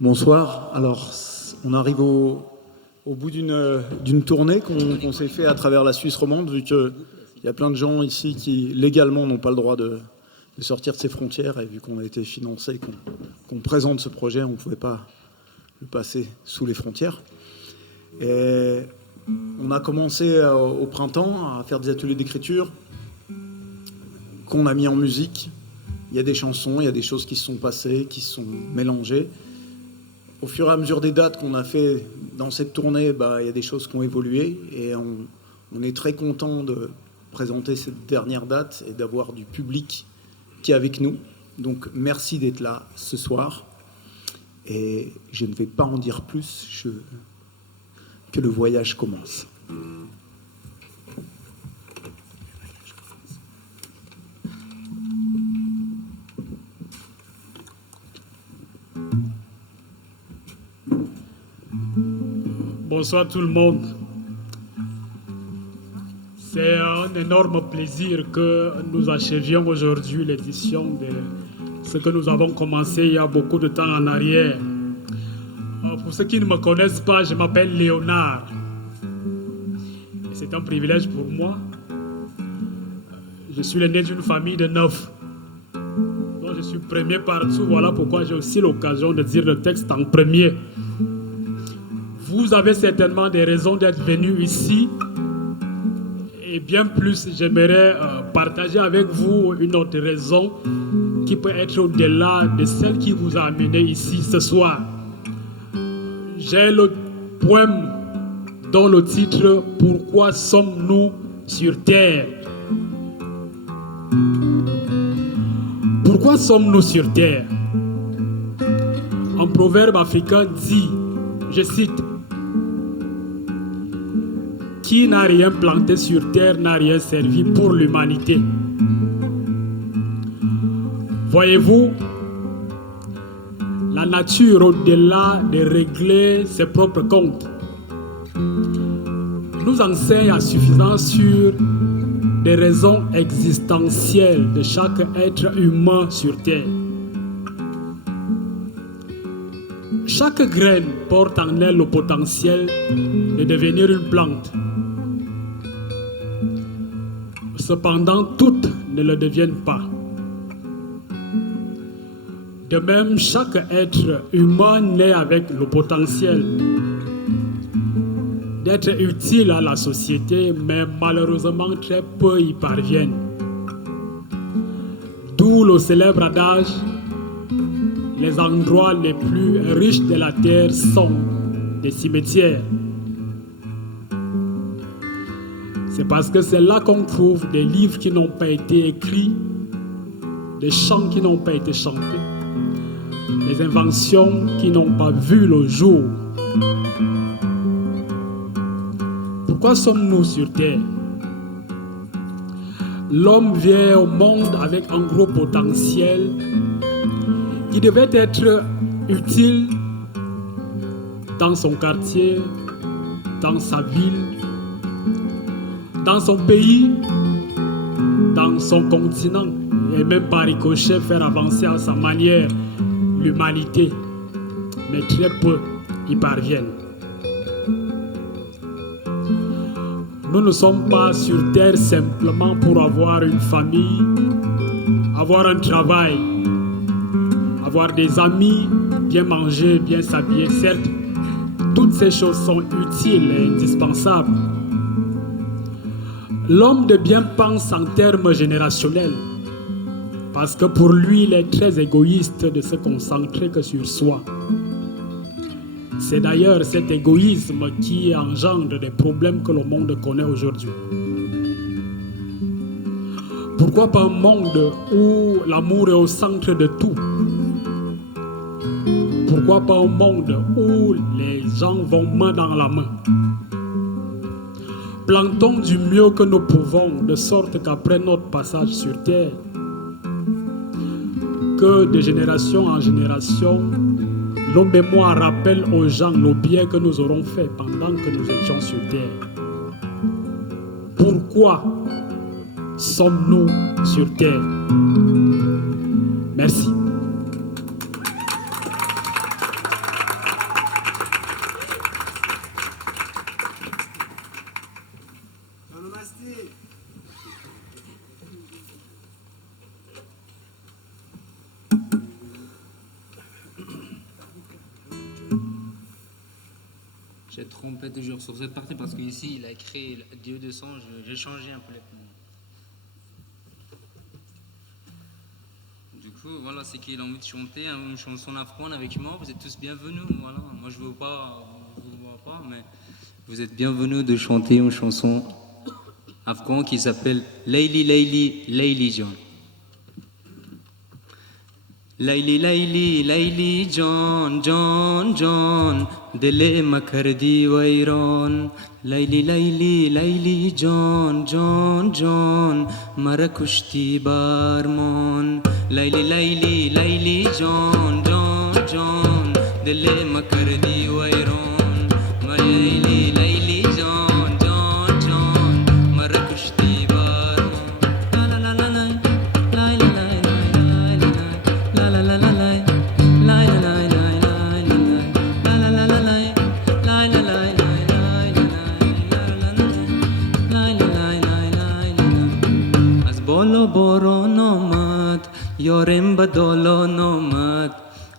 Bonsoir. Alors, on arrive au bout d'une tournée qu'on s'est fait à travers la Suisse romande, vu qu'il y a plein de gens ici qui, légalement, n'ont pas le droit de sortir de ces frontières, et vu qu'on a été financé, qu'on présente ce projet, on ne pouvait pas le passer sous les frontières. Et on a commencé au printemps à faire des ateliers d'écriture qu'on a mis en musique. Il y a des chansons, il y a des choses qui se sont passées, qui se sont mélangées. Au fur et à mesure des dates qu'on a fait dans cette tournée, il y a des choses qui ont évolué et on est très content de présenter cette dernière date et d'avoir du public qui est avec nous. Donc merci d'être là ce soir. Et je ne vais pas en dire plus, que le voyage commence. Bonsoir tout le monde. C'est un énorme plaisir que nous achevions aujourd'hui l'édition de ce que nous avons commencé il y a beaucoup de temps en arrière. Pour ceux qui ne me connaissent pas, je m'appelle Léonard. Et c'est un privilège pour moi. Je suis l'aîné d'une famille de 9. Donc je suis premier partout. Voilà pourquoi j'ai aussi l'occasion de dire le texte en premier. Vous avez certainement des raisons d'être venus ici. Et bien plus, j'aimerais partager avec vous une autre raison qui peut être au-delà de celle qui vous a amené ici ce soir. J'ai le poème dont le titre « Pourquoi sommes-nous sur Terre ?» Pourquoi sommes-nous sur Terre? Un proverbe africain dit, je cite, qui n'a rien planté sur terre n'a rien servi pour l'humanité. Voyez-vous, la nature, au-delà de régler ses propres comptes, nous enseigne à suffisance sur des raisons existentielles de chaque être humain sur terre. Chaque graine porte en elle le potentiel de devenir une plante. Cependant, toutes ne le deviennent pas. De même, chaque être humain naît avec le potentiel d'être utile à la société, mais malheureusement très peu y parviennent. D'où le célèbre adage, les endroits les plus riches de la terre sont des cimetières. C'est parce que c'est là qu'on trouve des livres qui n'ont pas été écrits, des chants qui n'ont pas été chantés, des inventions qui n'ont pas vu le jour. Pourquoi sommes-nous sur Terre? L'homme vient au monde avec un gros potentiel qui devait être utile dans son quartier, dans sa ville, dans son pays, dans son continent, et même par ricochet faire avancer à sa manière l'humanité. Mais très peu y parviennent. Nous ne sommes pas sur terre simplement pour avoir une famille, avoir un travail, avoir des amis, bien manger, bien s'habiller. Certes, toutes ces choses sont utiles et indispensables. L'homme de bien pense en termes générationnels, parce que pour lui, il est très égoïste de se concentrer que sur soi. C'est d'ailleurs cet égoïsme qui engendre des problèmes que le monde connaît aujourd'hui. Pourquoi pas un monde où l'amour est au centre de tout? Pourquoi pas un monde où les gens vont main dans la main? Plantons du mieux que nous pouvons, de sorte qu'après notre passage sur terre, que de génération en génération, nos mémoires rappellent aux gens le bien que nous aurons fait pendant que nous étions sur terre. Pourquoi sommes-nous sur terre? Merci. J'ai trompé toujours sur cette partie parce qu'ici, il a écrit Dieu de sang, j'ai changé un peu les points. Du coup, voilà, c'est qu'il a envie de chanter une chanson afghane avec moi. Vous êtes tous bienvenus, voilà. Moi, je ne vous vois pas, mais vous êtes bienvenus de chanter une chanson afghane qui s'appelle Layli Layli Layli John. Layli Layli Layli John John John Dile makardi wairan Layli Layli Layli John John John Mara kushti barman Layli Layli Layli John John John Dile makardi wairan Layli Layli John John John Mara kushti barman La la la la la la la la la یارم به دالان آمد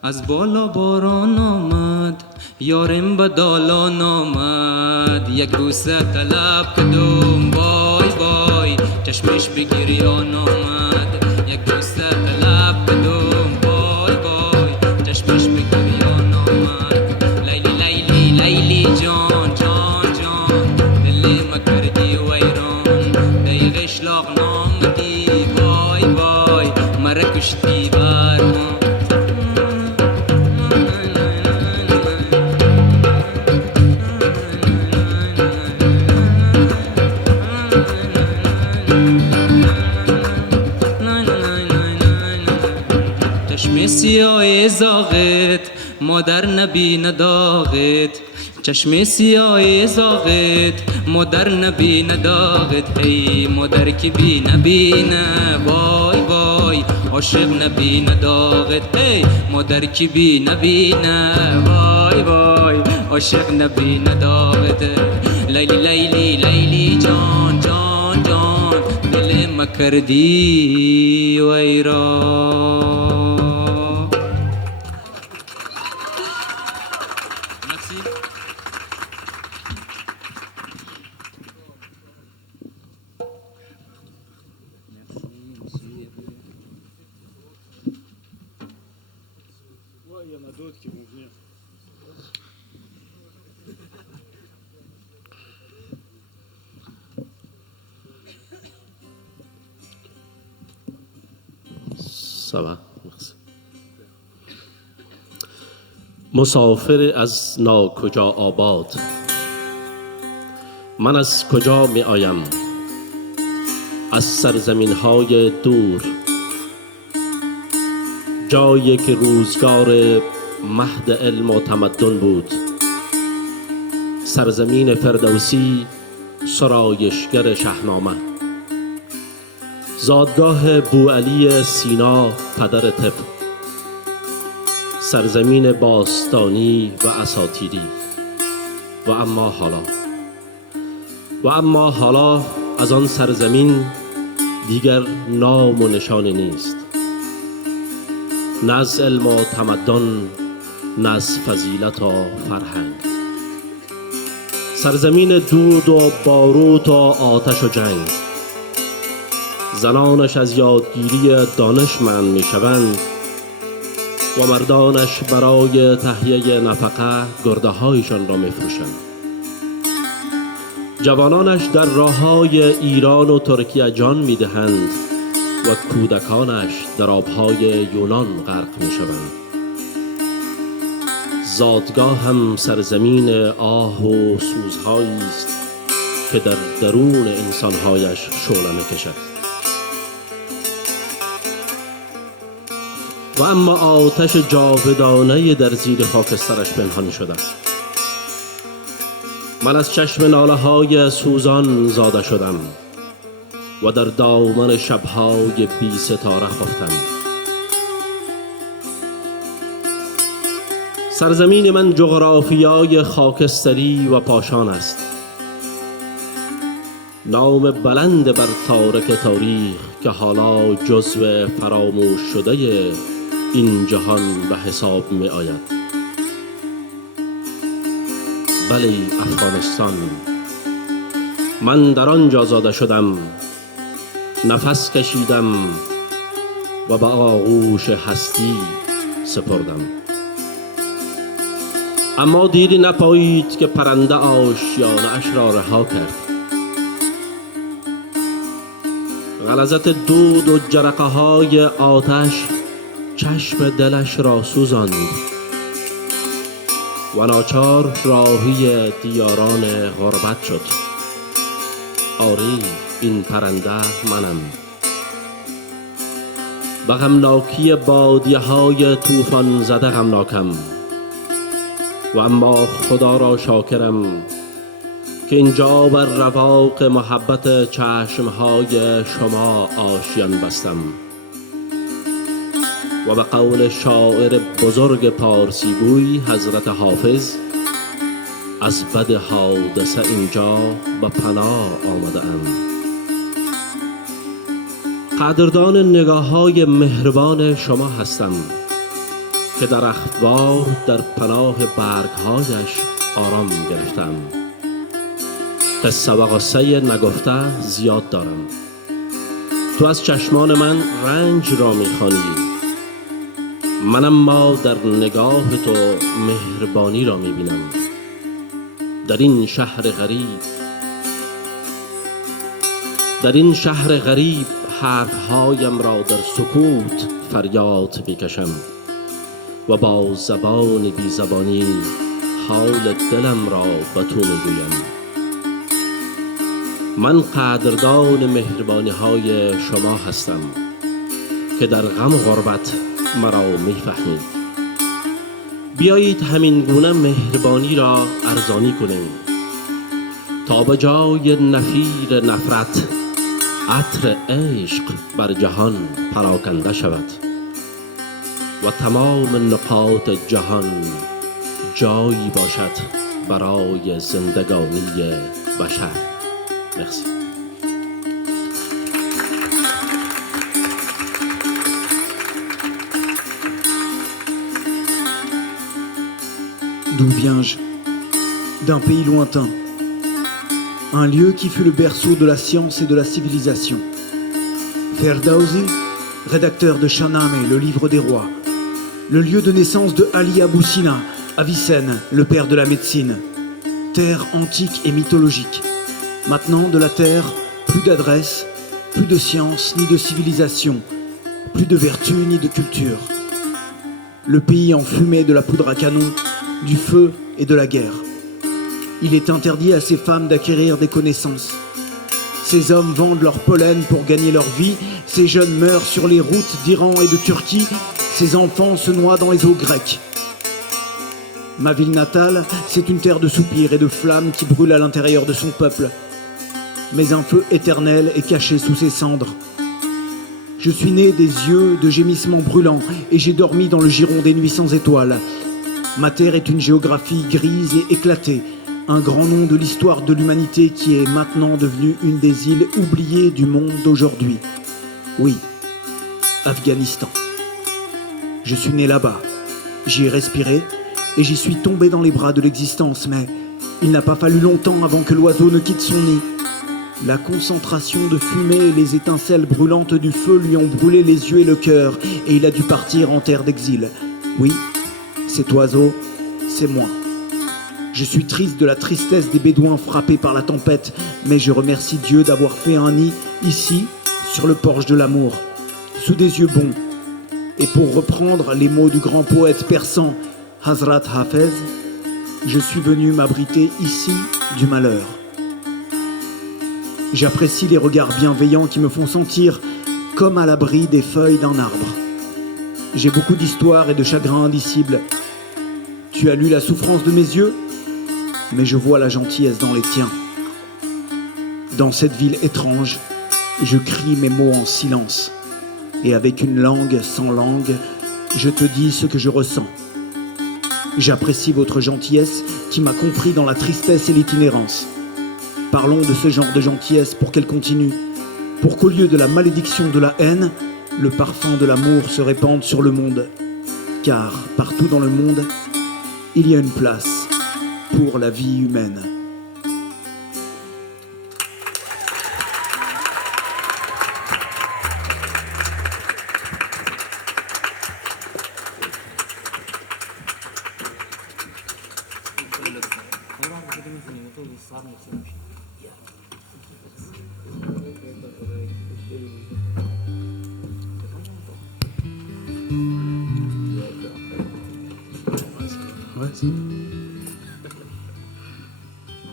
از بالا باران آمد یارم به دالان آمد یک بوسه طلب کدوم وای وای چشمش به گریان آمد یک بوسه طلب کدوم وای وای چشمش به گریان آمد لیلی لیلی لیلی جان جان جان دلی مکردی ویران دقیقش لاغ نامدی وای وای مرا کشتی برمان چشم سیاه زاغت مادر نبینه داغت چشم سیاه زاغت مادر نبینه داغت ای مادر که بی نبینه وای وای عاشق نبینه داغت ای مادر که بی نبینه وای وای عاشق نبینه داغت لیلی لیلی لیلی جان جان جان دل مکردی ویران. Il y en a d'autres qui vont venir. Ça va, merci. مسافر از ناکجا آباد من از کجا می آیم از سرزمین های دور جایی که روزگار مهد علم و تمدن بود سرزمین فردوسی سرایشگر شاهنامه زادگاه بوعلی سینا پدر طب سرزمین باستانی و اساطیری و اما حالا از آن سرزمین دیگر نام و نشانی نیست نه از علم و تمدن نه از فضیلت و فرهنگ سرزمین دود و باروت و آتش و جنگ زنانش از یادگیری دانشمند می شوند و مردانش برای تهیه نفقه گرده هایشان را می فروشند جوانانش در راههای ایران و ترکیه جان می دهند و کودکانش در آبهای یونان غرق می شوند زادگاه هم سرزمین آه و سوزهایی است که در درون انسانهایش شعله می کشد و اما آتش جاودانه در زیر خاکسترش پنهان شده است من از چشم ناله های سوزان زاده شدم و در دامن شبهای بی ستاره خفتم سرزمین من جغرافیای خاکستری و پاشان است نام بلند بر تارک تاریخ که حالا جزو فراموش شده این جهان به حساب می آید بله افغانستان. من در آنجا زاده شدم، نفس کشیدم و به آغوش هستی سپردم. اما دیری نپایید که پرنده آشیانه اش را رها کرد. غلظت دود و جرقه های آتش چشم دلش را سوزاند و ناچار راهی دیاران غربت شد. آری این پرنده منم. به غمناکی بادیه های طوفان زده غمناکم و اما خدا را شاکرم که اینجا بر رواق محبت چشمهای شما آشیان بستم و به قول شاعر بزرگ پارسی گوی حضرت حافظ، از بد حادثه اینجا به پناه آمده ام. قدردان نگاه های مهربان شما هستم که در اخبار در پناه برگهایش آرام گرفتم. قصه و غصه نگفته زیاد دارم. تو از چشمان من رنج را میخوانی، من اما در نگاه تو مهربانی را میبینم. در این شهر غریب حرفهایم را در سکوت فریاد میکشم و با زبان بی زبانی حال دلم را به تو میگویم. من قدردان مهربانی های شما هستم که در غم و غربت مرا میفهمید. بیایید همین گونه مهربانی را ارزانی کنیم تا به جای نفیر نفرت عطر عشق بر جهان پراکنده شود و تمام نقاط جهان جایی باشد برای زندگانی بشر. مرسی. D'où viens-je? D'un pays lointain, un lieu qui fut le berceau de la science et de la civilisation. Ferdowsi, rédacteur de Shahnameh, le livre des rois, le lieu de naissance de Ali Abou Sina, Avicenne, le père de la médecine. Terre antique et mythologique. Maintenant, de la terre, plus d'adresse, plus de science ni de civilisation, plus de vertu ni de culture. Le pays enfumé de la poudre à canon, du feu et de la guerre. Il est interdit à ces femmes d'acquérir des connaissances. Ces hommes vendent leur pollen pour gagner leur vie. Ces jeunes meurent sur les routes d'Iran et de Turquie. Ces enfants se noient dans les eaux grecques. Ma ville natale, c'est une terre de soupirs et de flammes qui brûle à l'intérieur de son peuple. Mais un feu éternel est caché sous ses cendres. Je suis né des yeux de gémissements brûlants et j'ai dormi dans le giron des nuits sans étoiles. Ma terre est une géographie grise et éclatée, un grand nom de l'histoire de l'humanité qui est maintenant devenue une des îles oubliées du monde d'aujourd'hui. Oui, Afghanistan. Je suis né là-bas, j'y ai respiré et j'y suis tombé dans les bras de l'existence, mais il n'a pas fallu longtemps avant que l'oiseau ne quitte son nid. La concentration de fumée et les étincelles brûlantes du feu lui ont brûlé les yeux et le cœur, et il a dû partir en terre d'exil. Oui, cet oiseau, c'est moi. Je suis triste de la tristesse des bédouins frappés par la tempête, mais je remercie Dieu d'avoir fait un nid ici, sur le porche de l'amour, sous des yeux bons. Et pour reprendre les mots du grand poète persan Hazrat Hafez, je suis venu m'abriter ici du malheur. J'apprécie les regards bienveillants qui me font sentir comme à l'abri des feuilles d'un arbre. J'ai beaucoup d'histoires et de chagrins indicibles. Tu as lu la souffrance de mes yeux, mais je vois la gentillesse dans les tiens. Dans cette ville étrange, je crie mes mots en silence. Et avec une langue sans langue, je te dis ce que je ressens. J'apprécie votre gentillesse qui m'a compris dans la tristesse et l'itinérance. Parlons de ce genre de gentillesse pour qu'elle continue, pour qu'au lieu de la malédiction de la haine, le parfum de l'amour se répande sur le monde. Car partout dans le monde, il y a une place pour la vie humaine.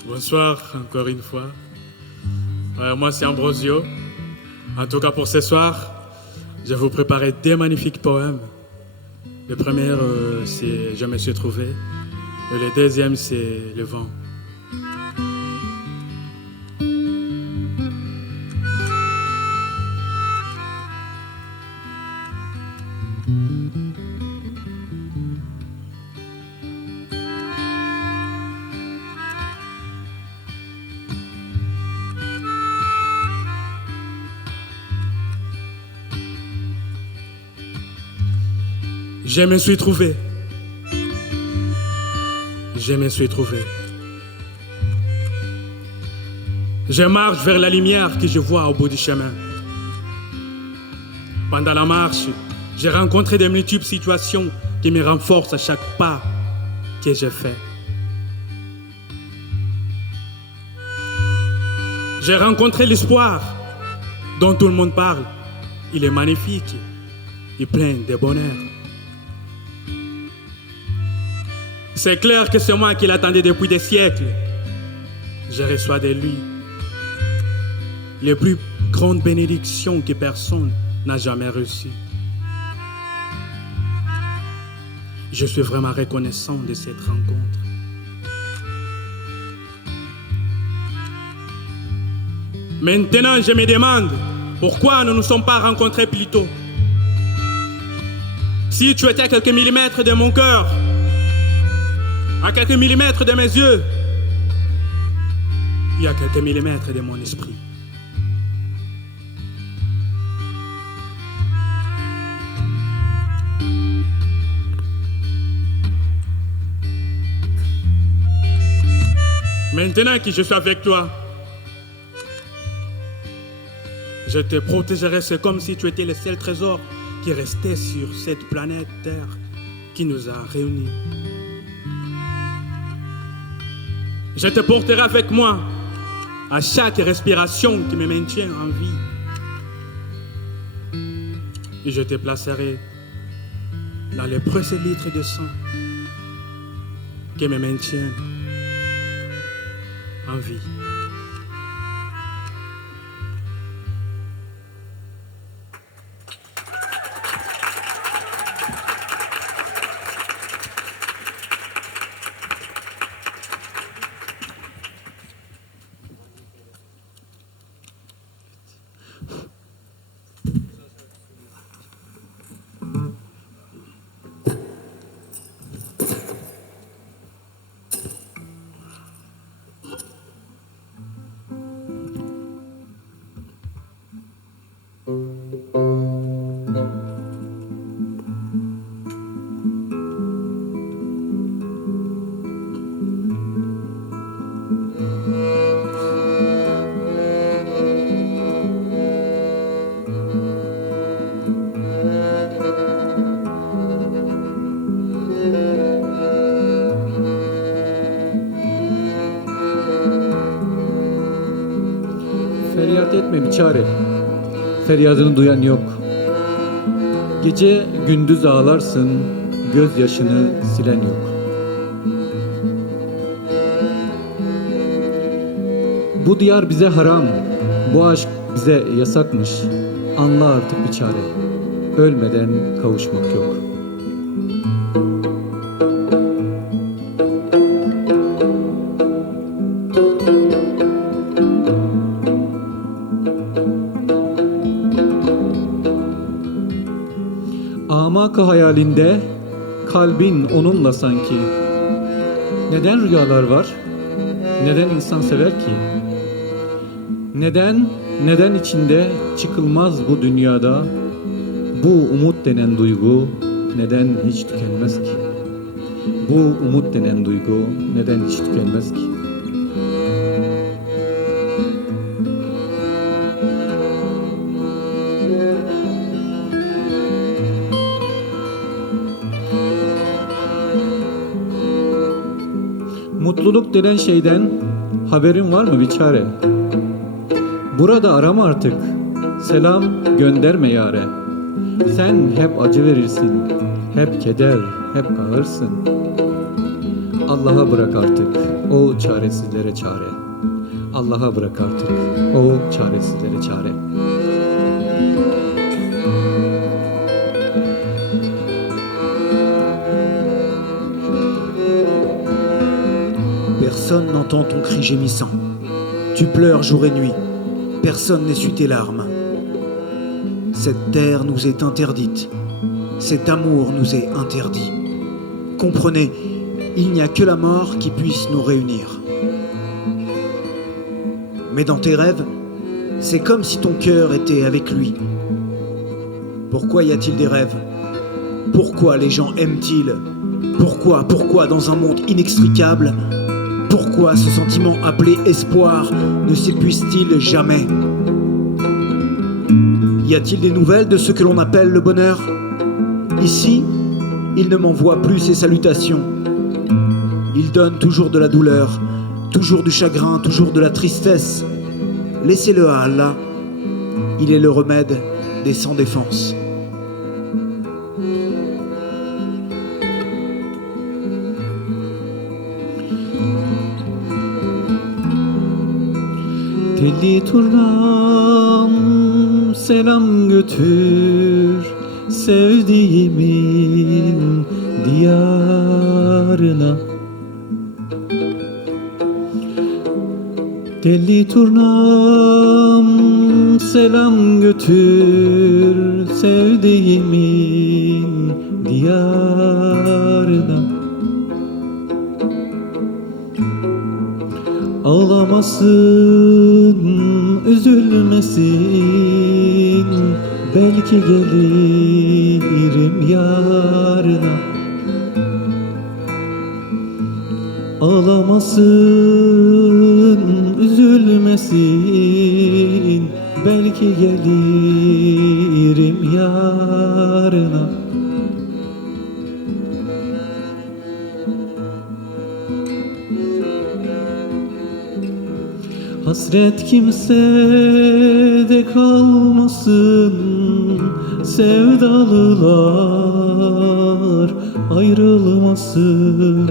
Bonsoir, encore une fois. Moi, c'est Ambrosio. En tout cas, pour ce soir, je vais vous préparer deux magnifiques poèmes. Le premier, c'est Je me suis trouvé. Et le deuxième, c'est Le vent. Je me suis trouvé. Je me suis trouvé. Je marche vers la lumière que je vois au bout du chemin. Pendant la marche, j'ai rencontré de multiples situations qui me renforcent à chaque pas que je fais. J'ai rencontré l'espoir dont tout le monde parle. Il est magnifique et plein de bonheur. C'est clair que c'est moi qui l'attendais depuis des siècles. Je reçois de lui les plus grandes bénédictions que personne n'a jamais reçues. Je suis vraiment reconnaissant de cette rencontre. Maintenant, je me demande pourquoi nous ne nous sommes pas rencontrés plus tôt. Si tu étais à quelques millimètres de mon cœur, à quelques millimètres de mes yeux, il y a quelques millimètres de mon esprit. Maintenant que je suis avec toi, je te protégerai. C'est comme si tu étais le seul trésor qui restait sur cette planète Terre qui nous a réunis. Je te porterai avec moi à chaque respiration qui me maintient en vie. Et je te placerai dans les précieux litres de sang qui me maintiennent en vie. Feryat etme biçare, feryadını duyan yok. Gece gündüz ağlarsın, gözyaşını silen yok. Bu diyar bize haram, bu aşk bize yasakmış. Anla artık biçare, ölmeden kavuşmak yok. Amak hayalinde, kalbin onunla sanki. Neden rüyalar var? Neden insan sever ki? Neden içinde çıkılmaz bu dünyada? Bu umut denen duygu neden hiç tükenmez ki? Bu umut denen duygu neden hiç tükenmez ki? Mutluluk denen şeyden haberin var mı bir çare? Burada arama artık, selam gönderme yâre. Sen hep acı verirsin, hep keder, hep ağırsın. Allah'a bırak artık, o çaresizlere çare. Allah'a bırak artık, o çaresizlere çare. Personne n'entend ton cri gémissant. Tu pleures jour et nuit. Personne n'essuie tes larmes. Cette terre nous est interdite. Cet amour nous est interdit. Comprenez, il n'y a que la mort qui puisse nous réunir. Mais dans tes rêves, c'est comme si ton cœur était avec lui. Pourquoi y a-t-il des rêves? Pourquoi les gens aiment-ils? Pourquoi dans un monde inextricable? Pourquoi ce sentiment appelé espoir ne s'épuise-t-il jamais? Y a-t-il des nouvelles de ce que l'on appelle le bonheur? Ici, il ne m'envoie plus ses salutations. Il donne toujours de la douleur, toujours du chagrin, toujours de la tristesse. Laissez-le à Allah. Il est le remède des sans défense. Telli turnam selam götür sevdiğimin diyarına. Telli turnam selam götür sevdiğimin diyarına. Ağlamasın, üzülmesin, belki gelirim yarına. Ağlamasın, üzülmesin, belki gelirim yarına. Hasret kimsede kalmasın, sevdalılar ayrılmasın.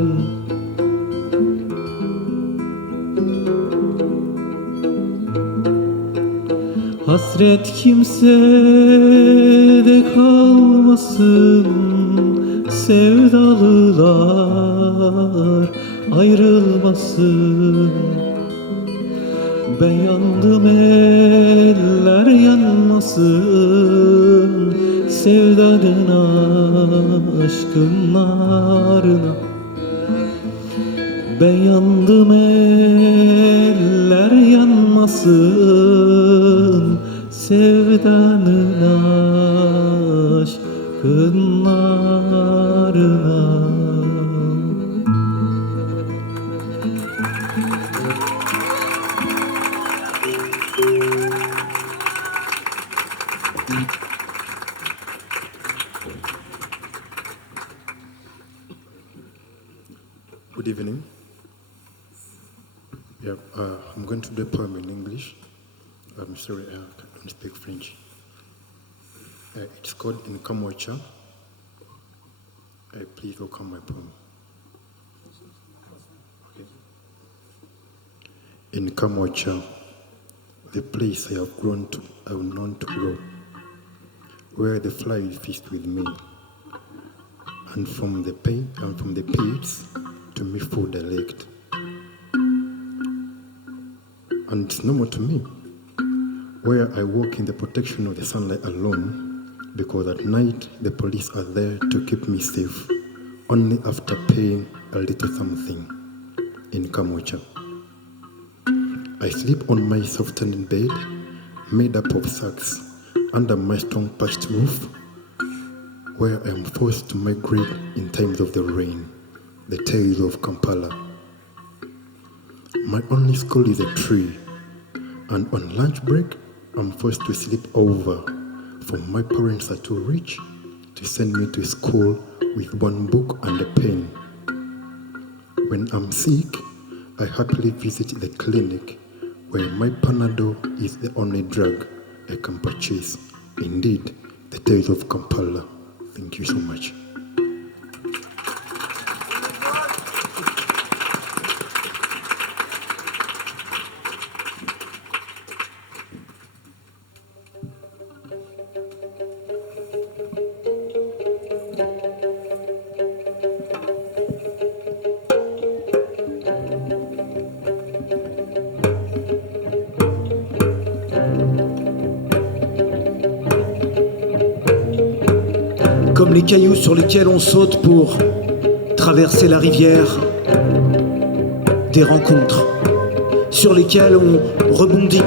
Hasret kimsede kalmasın, sevdalılar ayrılmasın. Ben yandım eller yanmasın, sevdanın aşkın narına. Ben yandım eller yanmasın, sevdanın aşkın narına. Good evening. Yeah, I'm going to do a poem in English. I'm sorry, I don't speak French. It's called In Kamwacha. Please welcome my poem. Okay. In Kamwacha, the place I have known to grow, where the flies feast with me, and from the pits to me food I licked. And it's normal to me, where I walk in the protection of the sunlight alone, because at night the police are there to keep me safe, only after paying a little something. In Kamwacha, I sleep on my soft-standing bed, made up of sacks, under my strong patched roof, where I am forced to migrate in times of the rain, The Tales of Kampala. My only school is a tree, and on lunch break, I'm forced to sleep over, for my parents are too rich to send me to school with one book and a pen. When I'm sick, I happily visit the clinic, where my Panadol is the only drug I can purchase. Indeed, the Tales of Kampala. Thank you so much. Comme les cailloux sur lesquels on saute pour traverser la rivière, des rencontres sur lesquelles on rebondit.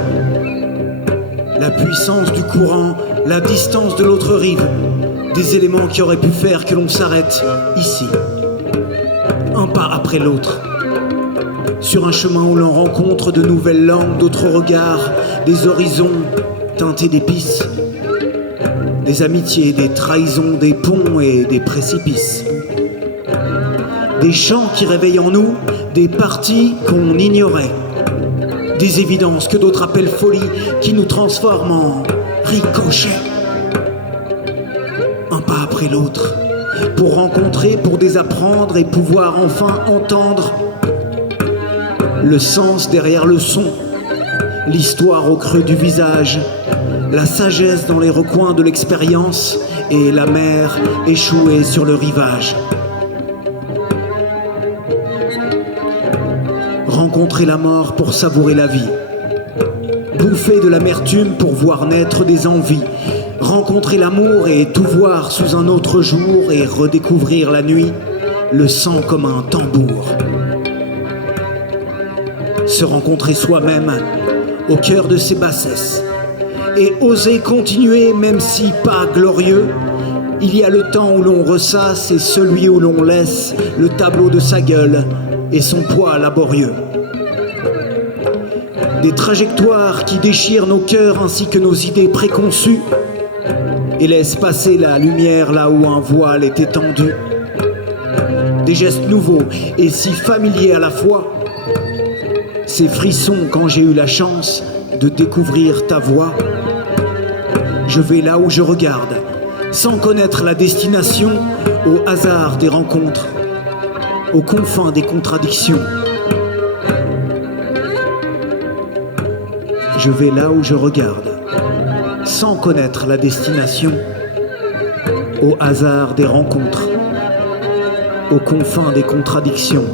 La puissance du courant, la distance de l'autre rive, des éléments qui auraient pu faire que l'on s'arrête ici, un pas après l'autre, sur un chemin où l'on rencontre de nouvelles langues, d'autres regards, des horizons teintés d'épices, des amitiés, des trahisons, des ponts et des précipices. Des chants qui réveillent en nous des parties qu'on ignorait. Des évidences que d'autres appellent folie qui nous transforment en ricochets. Un pas après l'autre, pour rencontrer, pour désapprendre et pouvoir enfin entendre le sens derrière le son, l'histoire au creux du visage, la sagesse dans les recoins de l'expérience et la mer échouée sur le rivage. Rencontrer la mort pour savourer la vie. Bouffer de l'amertume pour voir naître des envies. Rencontrer l'amour et tout voir sous un autre jour et redécouvrir la nuit, le sang comme un tambour. Se rencontrer soi-même au cœur de ses bassesses. Et oser continuer, même si pas glorieux. Il y a le temps où l'on ressasse et celui où l'on laisse le tableau de sa gueule et son poids laborieux. Des trajectoires qui déchirent nos cœurs ainsi que nos idées préconçues et laissent passer la lumière là où un voile est étendu. Des gestes nouveaux et si familiers à la fois. Ces frissons quand j'ai eu la chance de découvrir ta voix. Je vais là où je regarde, sans connaître la destination, au hasard des rencontres, aux confins des contradictions. Je vais là où je regarde, sans connaître la destination, au hasard des rencontres, aux confins des contradictions.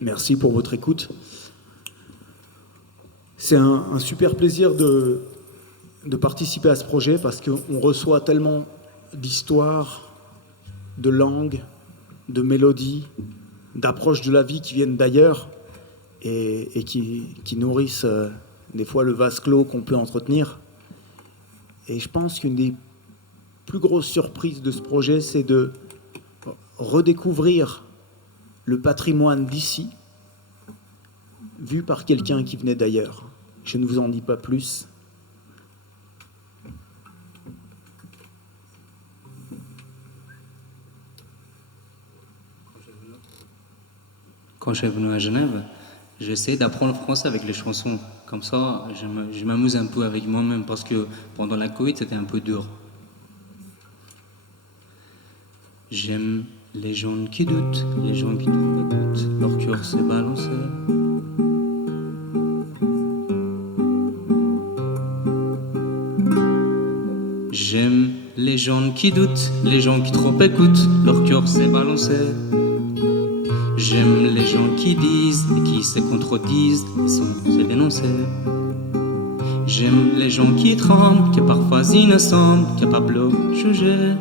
Merci pour votre écoute. C'est un super plaisir de participer à ce projet parce qu'on reçoit tellement d'histoires, de langues, de mélodies, d'approches de la vie qui viennent d'ailleurs et qui nourrissent des fois le vase clos qu'on peut entretenir. Et je pense qu'une des plus grosses surprises de ce projet, c'est de redécouvrir le patrimoine d'ici, vu par quelqu'un qui venait d'ailleurs. Je ne vous en dis pas plus. Quand je suis venu à Genève, j'ai essayé d'apprendre le français avec les chansons. Comme ça, je m'amuse un peu avec moi-même parce que pendant la Covid, c'était un peu dur. J'aime les gens qui doutent, les gens qui trouvent écoute, leur cœur s'est balancé. J'aime les gens qui doutent, les gens qui trop écoutent, leur cœur s'est balancé. J'aime les gens qui disent et qui se contredisent et sans se dénoncer. J'aime les gens qui tremblent, qui parfois innocents, capables de juger.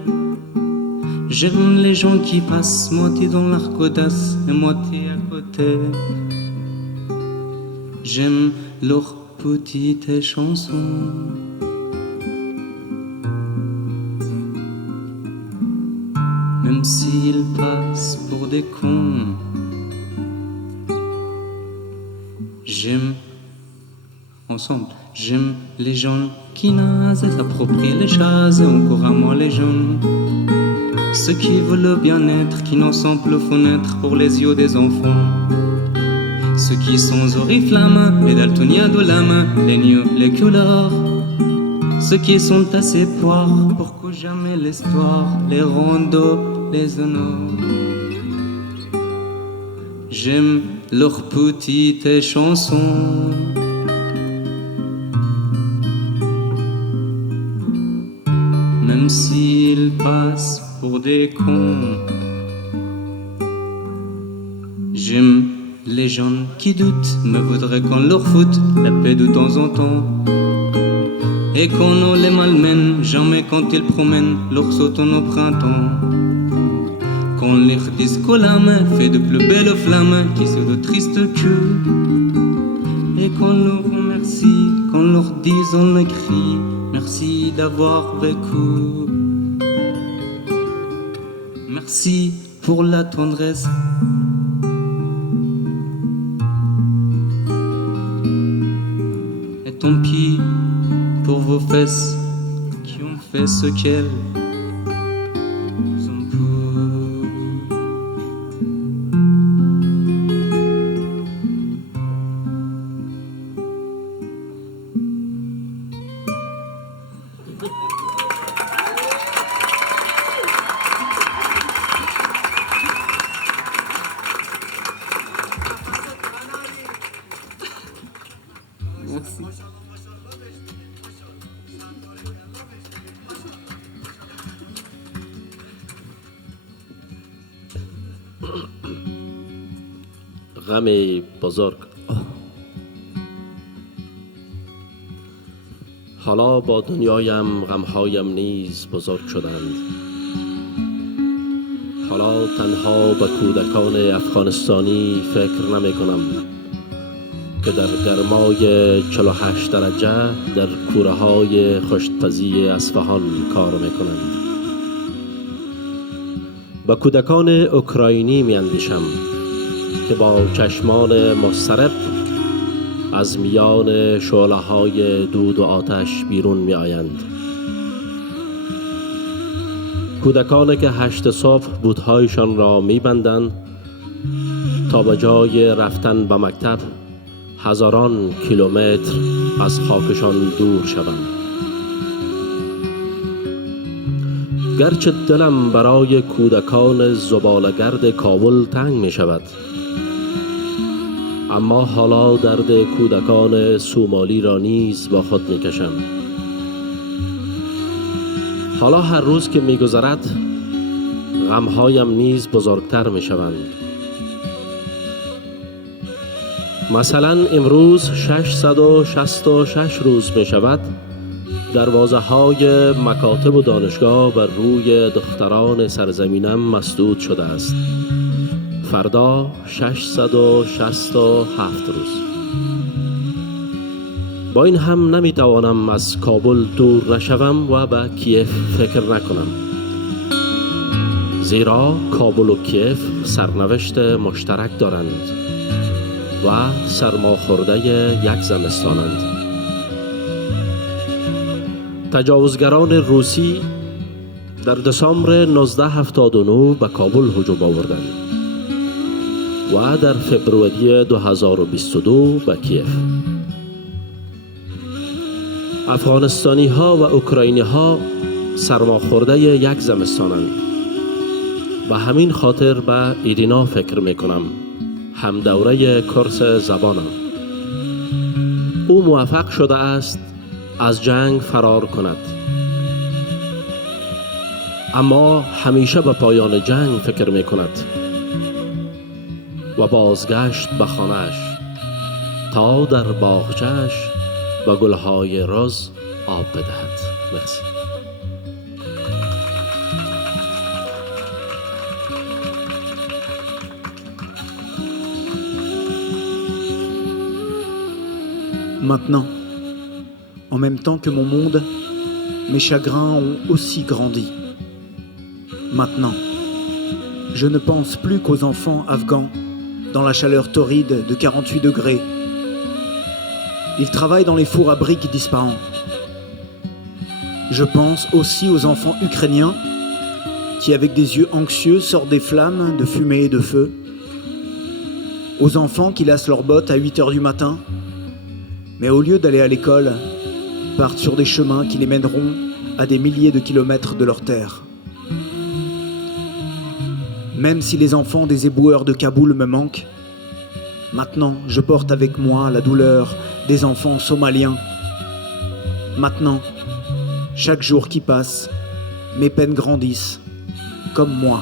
J'aime les gens qui passent moitié dans leur codasse et moitié à côté. J'aime leurs petites chansons. Même s'ils passent pour des cons. J'aime, ensemble, j'aime les gens qui nasent et s'approprient les chaises, encore à moi les jeunes. Ceux qui veulent le bien-être, qui n'en sont plus fenêtres pour les yeux des enfants. Ceux qui sont oriflammes, les daltoniens de l'âme, les nues, les couleurs. Ceux qui sont assez poires pour que jamais l'histoire les rende les honneurs. J'aime leurs petites chansons. Même s'ils passent pour des cons. J'aime les gens qui doutent, me voudraient qu'on leur foute la paix de temps en temps. Et qu'on ne les malmène jamais quand ils promènent leur sauton au printemps. Qu'on leur dise que l'âme fait de plus belles flammes qui sont de tristes queues. Et qu'on leur remercie, qu'on leur dise en écrit merci d'avoir vécu. Merci pour la tendresse. Et tant pis pour vos fesses qui ont fait ce qu'elles ont pu. Merci. غم بزرگ. حالا با دنیایم غمهایم نیز بزرگ شدند. حالا تنها به کودکان افغانستانی فکر نمی کنم که در گرمای 48 درجه در کوره های خشکپزی اصفهان کار می کنند. به کودکان اوکراینی می اندیشم که با چشمان مضطرب از میان شعله های دود و آتش بیرون می آیند. کودکانی که 8 صبح بودهایشان را می بندند تا به جای رفتن به مکتب هزاران کیلومتر از خاکشان دور شوند. گرچه دلم برای کودکان زباله‌گرد کابل تنگ می شود، اما حالا درد کودکان سومالی را نیز با خود می کشم. حالا هر روز که می گذرد غمهایم نیز بزرگتر می شوند. مثلا امروز 666 روز می شود دروازه های مکاتب و دانشگاه بر روی دختران سرزمینم مسدود شده است. فردا 667 روز. با این هم نمی توانم از کابل دور نشوم و به کیف فکر نکنم، زیرا کابل و کیف سرنوشت مشترک دارند و سرماخورده یک زمستانند. تجاوزگران روسی در دسامبر 1979 به کابل هجوم آوردند و در فوریه 2022 به کیف. افغانستانی ها و اوکراینی ها سرماخورده یک زمستانند و همین خاطر به ایرینا فکر میکنم، هم دوره کورس زبانم. او موفق شده است از جنگ فرار کند، اما همیشه به پایان جنگ فکر می کند و بازگشت به خانه‌اش تا در باغچه‌اش به گلهای رز آب بدهد. مرسی. Maintenant, en même temps que mon monde, mes chagrins ont aussi grandi. Maintenant, je ne pense plus qu'aux enfants afghans dans la chaleur torride de 48 degrés. Ils travaillent dans les fours à briques disparants. Je pense aussi aux enfants ukrainiens qui, avec des yeux anxieux, sortent des flammes, de fumée et de feu. Aux enfants qui lassent leurs bottes à 8 heures du matin, mais au lieu d'aller à l'école, partent sur des chemins qui les mèneront à des milliers de kilomètres de leur terre. Même si les enfants des éboueurs de Kaboul me manquent, maintenant je porte avec moi la douleur des enfants somaliens. Maintenant, chaque jour qui passe, mes peines grandissent, comme moi.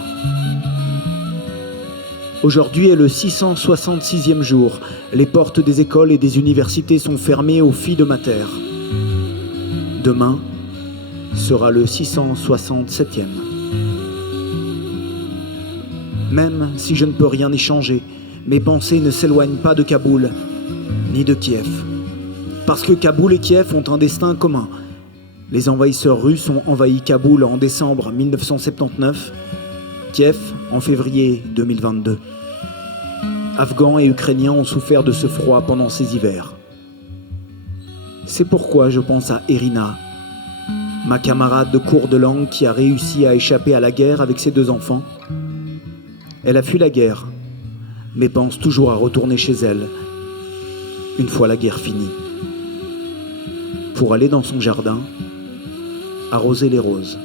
Aujourd'hui est le 666e jour. Les portes des écoles et des universités sont fermées aux filles de ma terre. Demain sera le 667e. Même si je ne peux rien y changer, mes pensées ne s'éloignent pas de Kaboul, ni de Kiev. Parce que Kaboul et Kiev ont un destin commun. Les envahisseurs russes ont envahi Kaboul en décembre 1979, Kiev en février 2022. Afghans et Ukrainiens ont souffert de ce froid pendant ces hivers. C'est pourquoi je pense à Irina, ma camarade de cours de langue qui a réussi à échapper à la guerre avec ses 2 enfants. Elle a fui la guerre, mais pense toujours à retourner chez elle, une fois la guerre finie, pour aller dans son jardin, arroser les roses.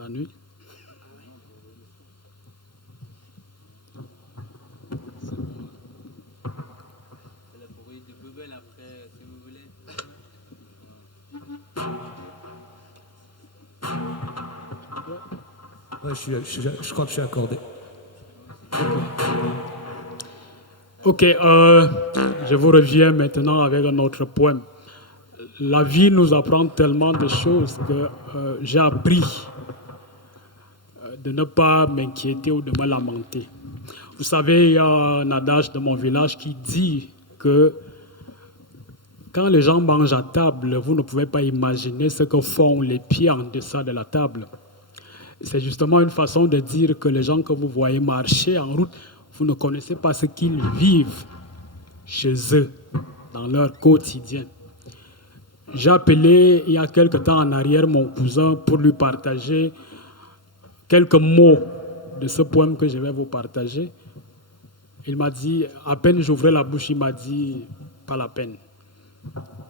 La nuit. Ouais, je crois que je suis accordé. Ok, je vous reviens maintenant avec un autre poème. La vie nous apprend tellement de choses que j'ai appris de ne pas m'inquiéter ou de me lamenter. Vous savez, il y a un adage de mon village qui dit que quand les gens mangent à table, vous ne pouvez pas imaginer ce que font les pieds en deçà de la table. C'est justement une façon de dire que les gens que vous voyez marcher en route, vous ne connaissez pas ce qu'ils vivent chez eux, dans leur quotidien. J'ai appelé il y a quelque temps en arrière mon cousin pour lui partager quelques mots de ce poème que je vais vous partager. Il m'a dit, à peine j'ouvrais la bouche, il m'a dit, pas la peine.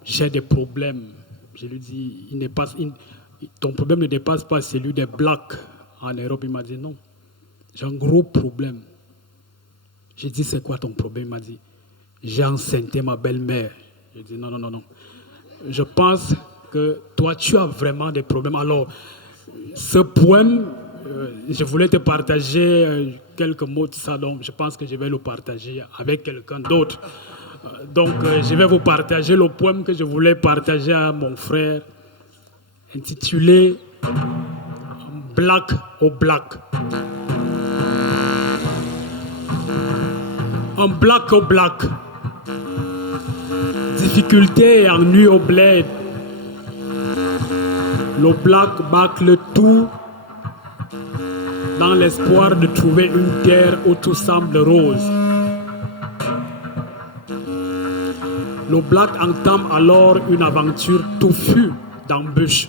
J'ai des problèmes. Je lui dis, ton problème ne dépasse pas celui des blacks en Europe. Il m'a dit, non, j'ai un gros problème. J'ai dit, c'est quoi ton problème? Il m'a dit, j'ai enceinté ma belle-mère. J'ai dit, non, non, non, non. Je pense que toi, tu as vraiment des problèmes. Alors, ce poème, je voulais te partager quelques mots de ça, donc je pense que je vais le partager avec quelqu'un d'autre. Donc, je vais vous partager le poème que je voulais partager à mon frère, intitulé « Black au Black ». Un black au black. Difficulté et ennui au bled. Le black bâcle tout dans l'espoir de trouver une terre où tout semble rose. Le black entame alors une aventure touffue d'embûches.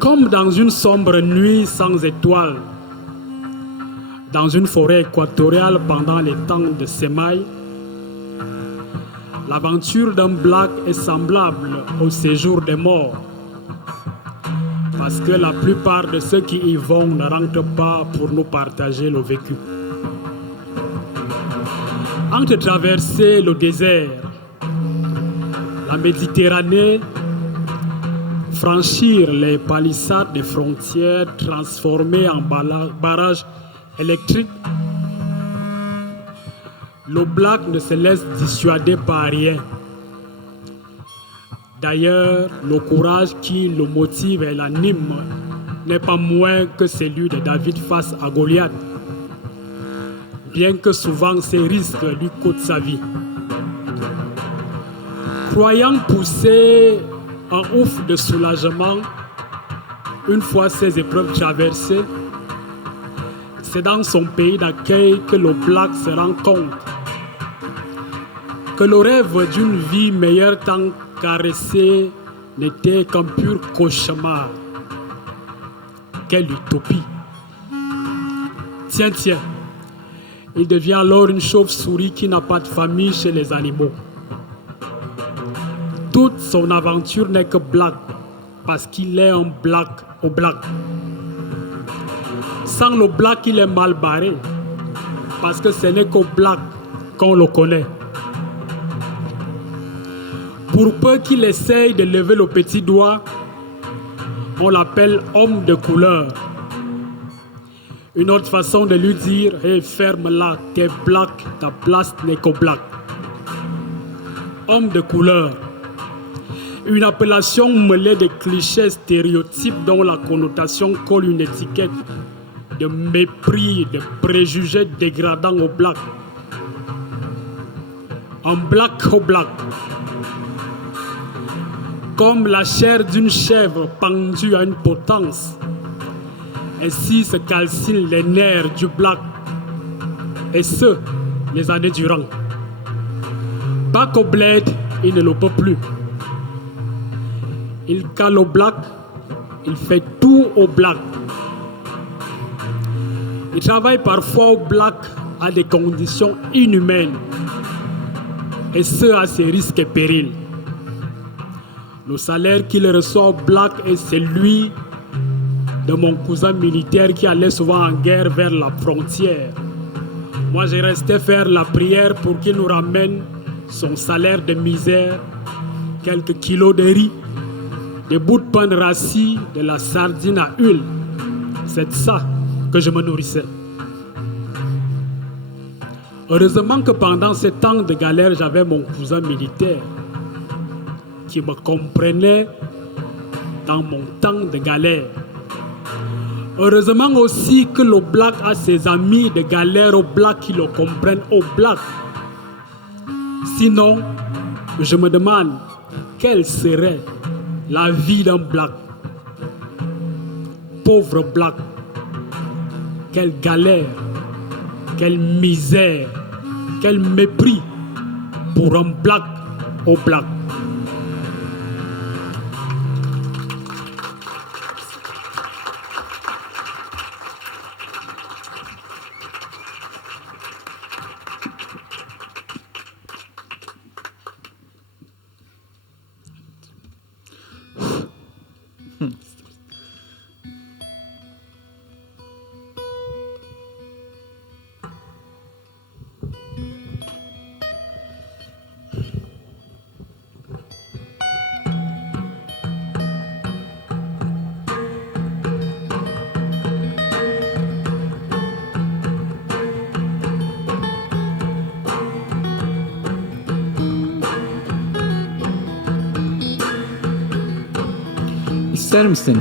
Comme dans une sombre nuit sans étoiles, dans une forêt équatoriale pendant les temps de semailles, l'aventure d'un black est semblable au séjour des morts, parce que la plupart de ceux qui y vont ne rentrent pas pour nous partager le vécu. Entre traverser le désert, la Méditerranée, franchir les palissades des frontières transformées en barrages électriques, le Black ne se laisse dissuader par rien. D'ailleurs, le courage qui le motive et l'anime n'est pas moins que celui de David face à Goliath, bien que souvent ces risques lui coûtent sa vie. Croyant pousser un ouf de soulagement une fois ces épreuves traversées, c'est dans son pays d'accueil que le Black se rend compte que le rêve d'une vie meilleure tant caressée n'était qu'un pur cauchemar. Quelle utopie! Tiens, il devient alors une chauve-souris qui n'a pas de famille chez les animaux. Toute son aventure n'est que Black, parce qu'il est un Black au Black. Sans le Black, il est mal barré, parce que ce n'est qu'au Black qu'on le connaît. Pour peu qu'il essaye de lever le petit doigt, on l'appelle homme de couleur. Une autre façon de lui dire « Hey, ferme-la, t'es Black, ta place n'est qu'au Black ». Homme de couleur. Une appellation mêlée de clichés stéréotypes dont la connotation colle une étiquette de mépris, de préjugés dégradants au Black. Un Black au Black. Comme la chair d'une chèvre pendue à une potence. Ainsi se calcinent les nerfs du Black, et ce, les années durant. Back au bled, il ne le peut plus. Il cale au Black, il fait tout au Black. Il travaille parfois au Black à des conditions inhumaines, et ce, à ses risques et périls. Le salaire qu'il reçoit au Black est celui de mon cousin militaire qui allait souvent en guerre vers la frontière. Moi, j'ai resté faire la prière pour qu'il nous ramène son salaire de misère, quelques kilos de riz, des bouts de pain rassis, de la sardine à huile. C'est de ça que je me nourrissais. Heureusement que pendant ces temps de galère, j'avais mon cousin militaire qui me comprenait dans mon temps de galère. Heureusement aussi que le Black a ses amis de galère au Black qui le comprennent au Black. Sinon, je me demande quelle serait la vie d'un Black. Pauvre Black, quelle galère, quelle misère, quel mépris pour un Black au Black. İster misin?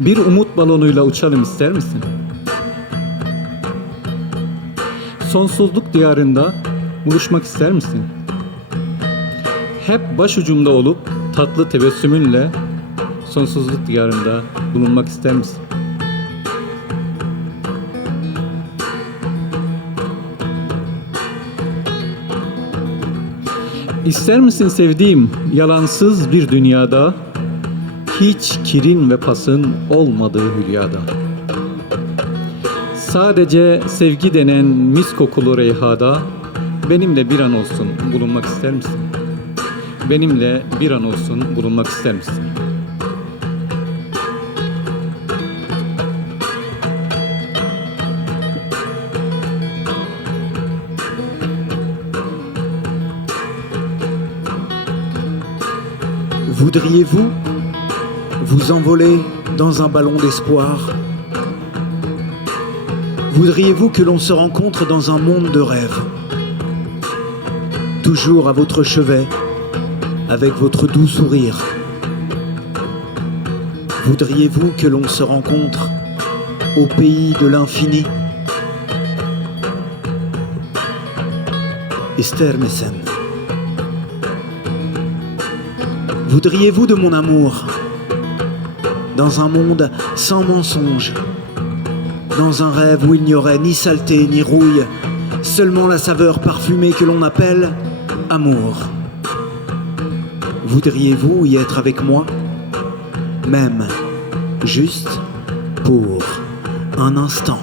Bir umut balonuyla uçalım ister misin? Sonsuzluk diyarında buluşmak ister misin? Hep başucumda olup tatlı tebessümünle sonsuzluk diyarında bulunmak ister misin? İster misin sevdiğim yalansız bir dünyada, hiç kirin ve pasın olmadığı hülyada? Sadece sevgi denen mis kokulu reyhada benimle bir an olsun bulunmak ister misin? Benimle bir an olsun bulunmak ister misin? Voudriez-vous vous envoler dans un ballon d'espoir? Voudriez-vous que l'on se rencontre dans un monde de rêve? Toujours à votre chevet, avec votre doux sourire. Voudriez-vous que l'on se rencontre au pays de l'infini? Esther Messen. Voudriez-vous de mon amour dans un monde sans mensonge, dans un rêve où il n'y aurait ni saleté ni rouille, seulement la saveur parfumée que l'on appelle amour? Voudriez-vous y être avec moi, même juste pour un instant?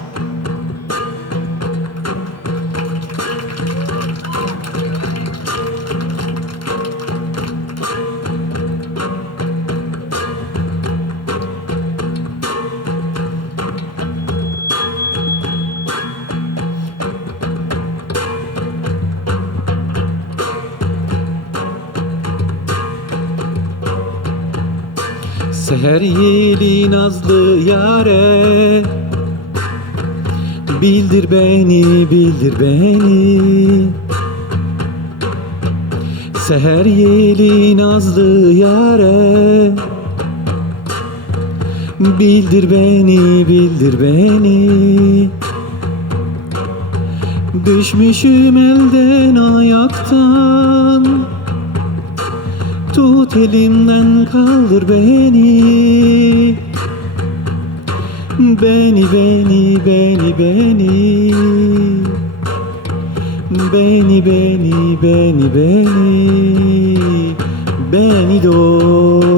Seher yeli nazlı yare, bildir beni, bildir beni. Seher yeli nazlı yare, bildir beni, bildir beni. Düşmüşüm elden ayaktan, tut elimden kaldır beni. Beni, beni, beni, beni. Beni, beni, beni, beni. Beni dost.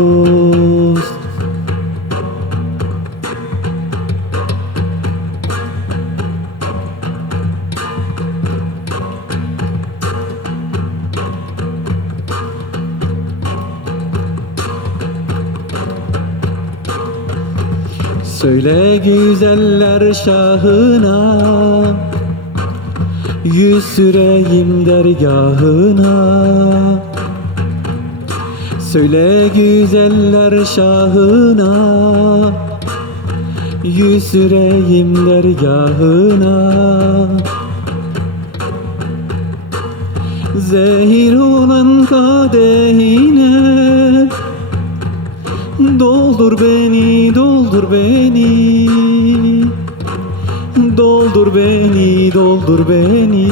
Söyle güzeller şahına, yüz süreyim dergahına. Söyle güzeller şahına, yüz süreyim dergahına. Zehir olan kadehine doldur beni, doldur beni. Doldur beni, doldur beni.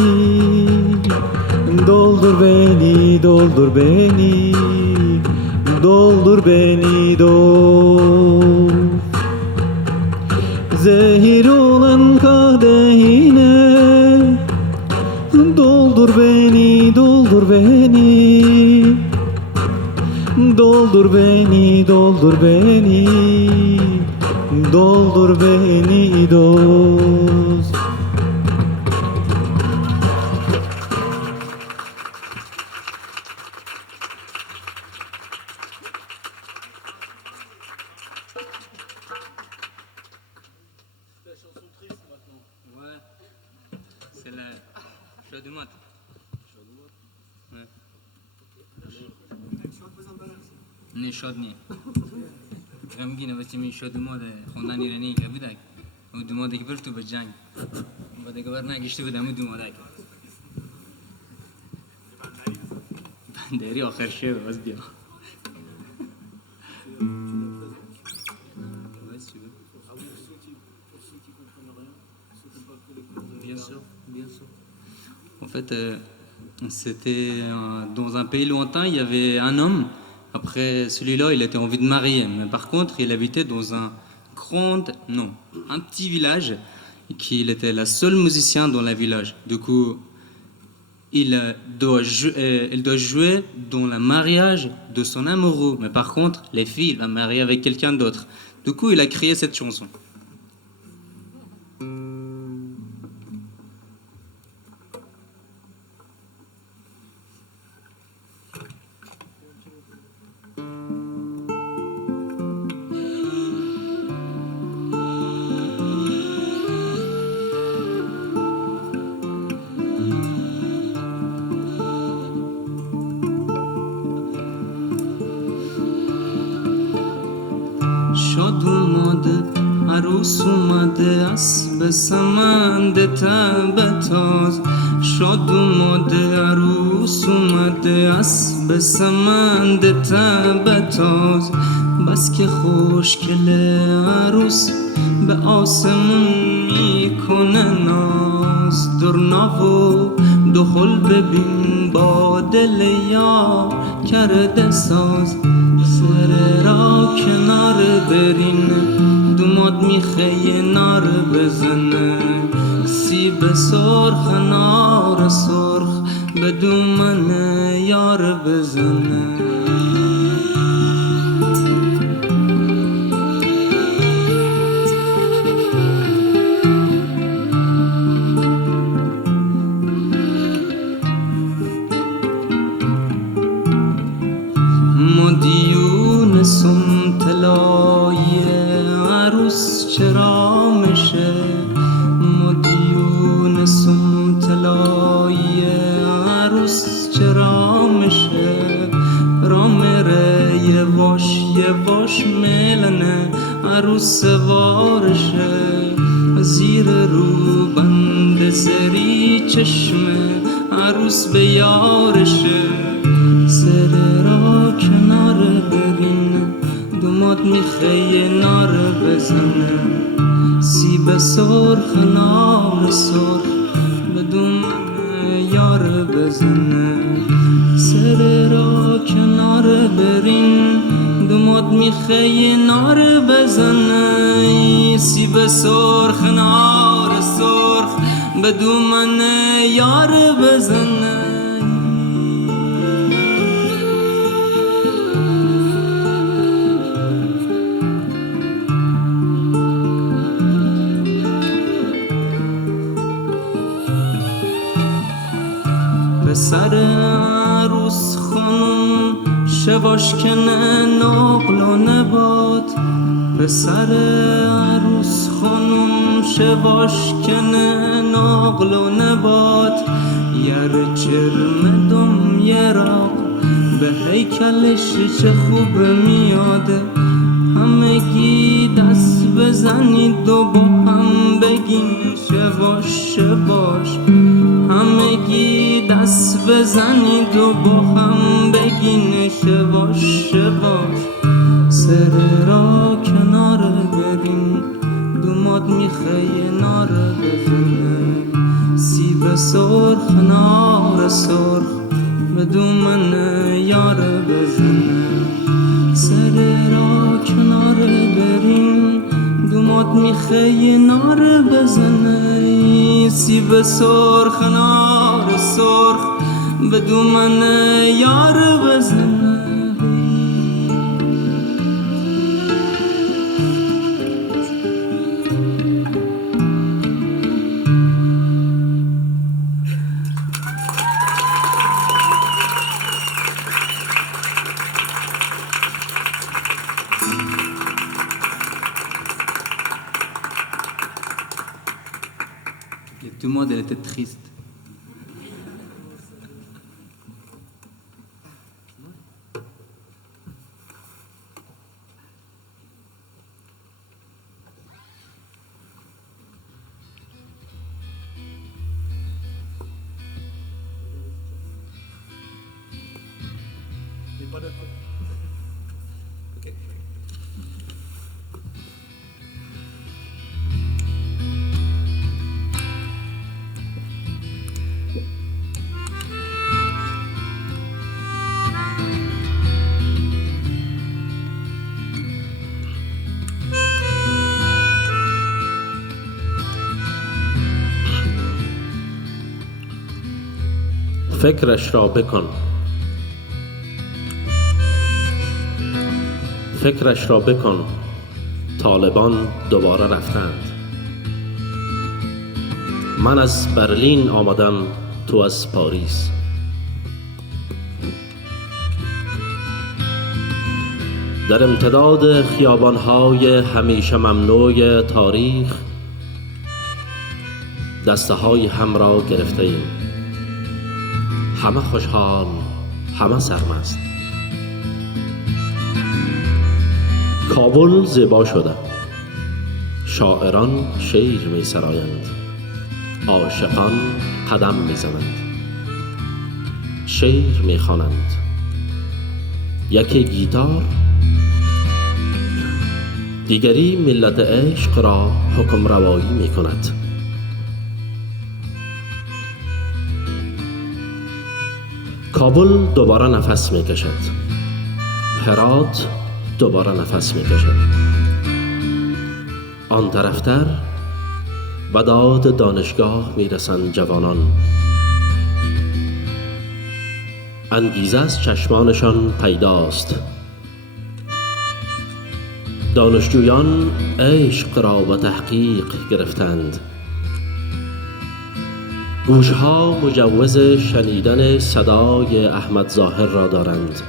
Doldur beni, doldur beni. Doldur beni, dost. Zehir olan kadehine doldur beni, doldur beni. Doldur beni, doldur beni. Doldur beni dost. Ouais, c'est la Chaude Mot. Ouais. Ne شادنی غمگینه واسه می شاد ماده خوندن ایرانی که بودک و دو ماده که برد تو به جنگ و دیگه بر نگشته بودم و دو ماده که بندری آخر شه باز بیا Bien sûr, bien sûr. En fait, c'était dans un pays lointain, il y avait un homme. Après, celui-là, il était envie de marier. Mais par contre, il habitait dans un petit village. Qu'il était le seul musicien dans le village. Du coup, il doit jouer dans le mariage de son amoureux. Mais par contre, les filles, il va marier avec quelqu'un d'autre. Du coup, il a créé cette chanson. شاد اومده عروس اومده اسب سمنده تب تاز شاد اومده عروس اومده اسب سمنده تب تاز بس که خوشگله عروس به آسمون میکنه ناز درنا و دخل ببین با دل یار کرده ساز سر را کنار برین دوماد میخه نار بزنه سیب سرخ نار سرخ به دومن یار بزنه مدیون سمتلای عروس چرا میشه مدیون سمتلای عروس چرا میشه را میره یه واش میلنه عروس وارشه زیر رو بند زری چشمه عروس به یارشه سر را کنار برین دوماد میخه نار بزنه سیب سرخ نار سرخ به دومن یار بزنه سر را کنار برین دوماد میخه نار بزنه سیب سرخ نار سرخ به دومن یار بزنه پسر عروس خانم شواش کنه نقل و نبات پسر عروس خانم شواش کنه نقل و نبات یر چرم دم یراق به هیکلش چه خوب میاده همگی دست بزنید و با هم بگین شواش شواش همگی دست بزنید و با هم بگین شواش شواش سر را کنار برین دوماد میخه نار بزنه سیب سرخ نار سرخ به دومن یار بزنه سر را کنار برین دوماد میخه نار بزنه سیب سرخ نار سرخ به دومن یار بزنه Tout le monde elle était triste. فکرش را بکن فکرش را بکن طالبان دوباره رفتند من از برلین آمدم تو از پاریس در امتداد خیابان‌های همیشه ممنوع تاریخ دسته های هم را گرفته ایم همه خوشحال همه سرمست کابل زیبا شده، شاعران شعر می سرایند، عاشقان قدم می زنند، شعر می خوانند. یکی گیتار، دیگری ملت عشق را حکم روایی می کند. کابل دوباره نفس می کشد، هرات دوباره نفس می کشد. آن طرفتر به داد دانشگاه می رسند جوانان. انگیزه از چشمانشان پیداست. دانشجویان عشق را به تحقیق گرفتند. گوشها مجوز شنیدن صدای احمد ظاهر را دارند.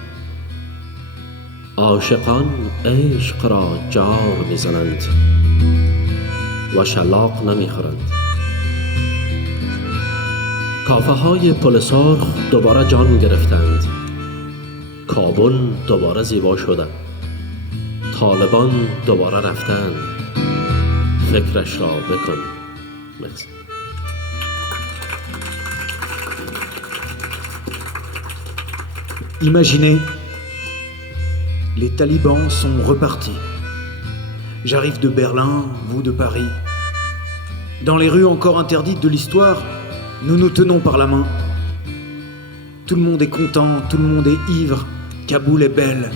عاشقان عشق را جار میزنند و شلاق نمیخورند. کافه های پل سرخ دوباره جان گرفتند. کابل دوباره زیبا شده. طالبان دوباره رفتند. فکرش را بکن. مرسی. Imaginez, les talibans sont repartis. J'arrive de Berlin, vous de Paris. Dans les rues encore interdites de l'histoire, nous nous tenons par la main. Tout le monde est content, tout le monde est ivre. Kaboul est belle.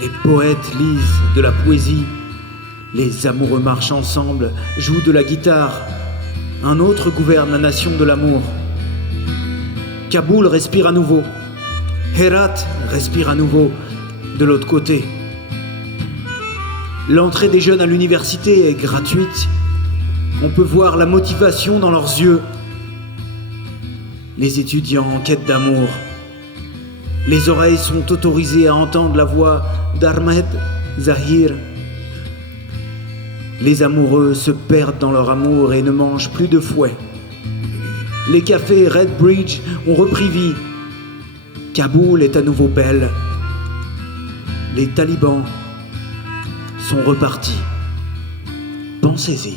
Les poètes lisent de la poésie. Les amoureux marchent ensemble, jouent de la guitare. Un autre gouverne la nation de l'amour. Kaboul respire à nouveau. Herat respire à nouveau de l'autre côté. L'entrée des jeunes à l'université est gratuite. On peut voir la motivation dans leurs yeux. Les étudiants en quête d'amour. Les oreilles sont autorisées à entendre la voix d'Ahmed Zahir. Les amoureux se perdent dans leur amour et ne mangent plus de fouet. Les cafés Red Bridge ont repris vie. Kaboul est à nouveau belle. Les talibans sont repartis. Pensez-y.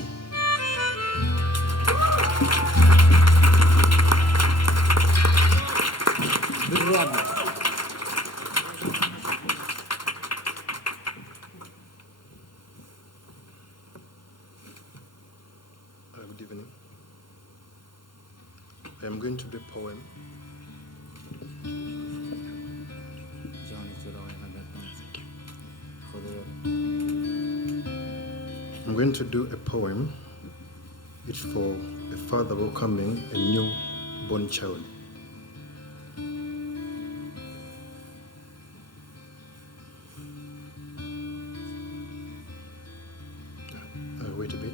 Good evening. I am going to do a poem. I'm going to do a poem. It's for a father welcoming a newborn child. Wait a bit.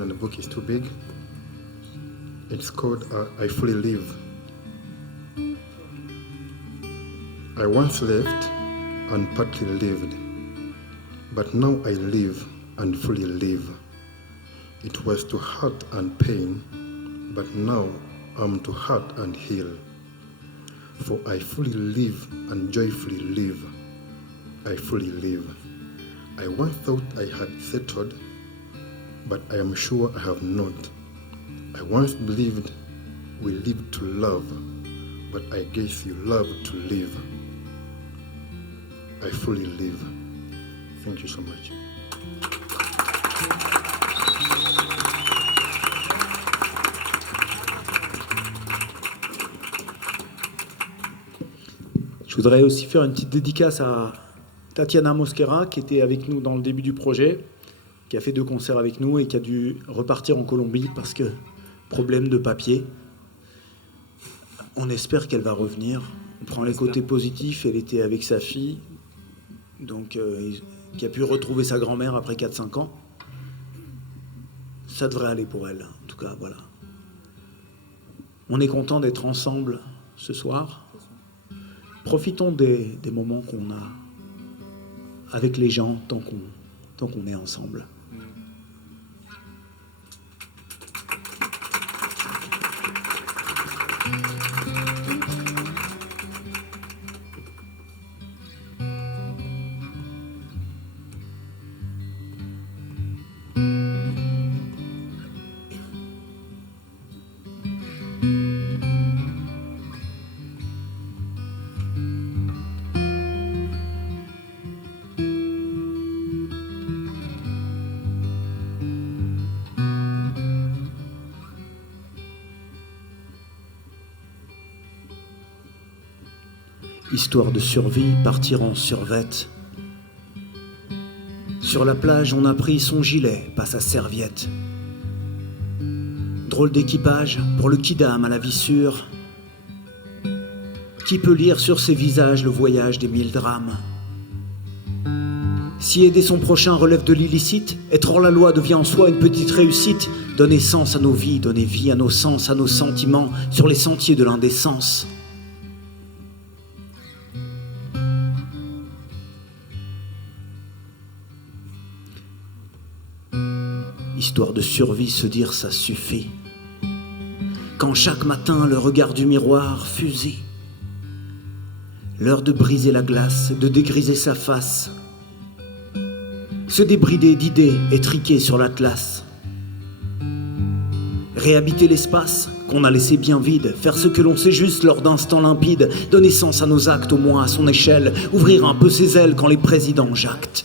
And the book is too big. It's called I Fully Live. I once left and partly lived, but now I live and fully live. It was to hurt and pain, but now I'm to hurt and heal. For I fully live and joyfully live. I fully live. I once thought I had settled, but I am sure I have not. I once believed we lived to love, but I guess you love to live. I fully live. Thank you so much. Je voudrais aussi faire une petite dédicace à Tatiana Mosquera, qui était avec nous dans le début du projet, qui a fait 2 concerts avec nous et qui a dû repartir en Colombie parce que problème de papier. On espère qu'elle va revenir. On prend les côtés positifs. Elle était avec sa fille donc qui a pu retrouver sa grand-mère après 4-5 ans. Ça devrait aller pour elle, en tout cas, voilà. On est content d'être ensemble ce soir. Profitons des moments qu'on a avec les gens tant qu'on est ensemble. Histoire de survie, partir en survette. Sur la plage, on a pris son gilet, pas sa serviette. Drôle d'équipage pour le kidam à la vie sûre. Qui peut lire sur ses visages le voyage des 1000 drames? Si aider son prochain relève de l'illicite, être hors la loi devient en soi une petite réussite. Donner sens à nos vies, donner vie à nos sens, à nos sentiments, sur les sentiers de l'indécence. Histoire de survie, se dire ça suffit. Quand chaque matin le regard du miroir fusille. L'heure de briser la glace, de dégriser sa face. Se débrider d'idées étriquées sur l'atlas. Réhabiter l'espace qu'on a laissé bien vide. Faire ce que l'on sait juste lors d'instants limpides. Donner sens à nos actes au moins à son échelle. Ouvrir un peu ses ailes quand les présidents jactent.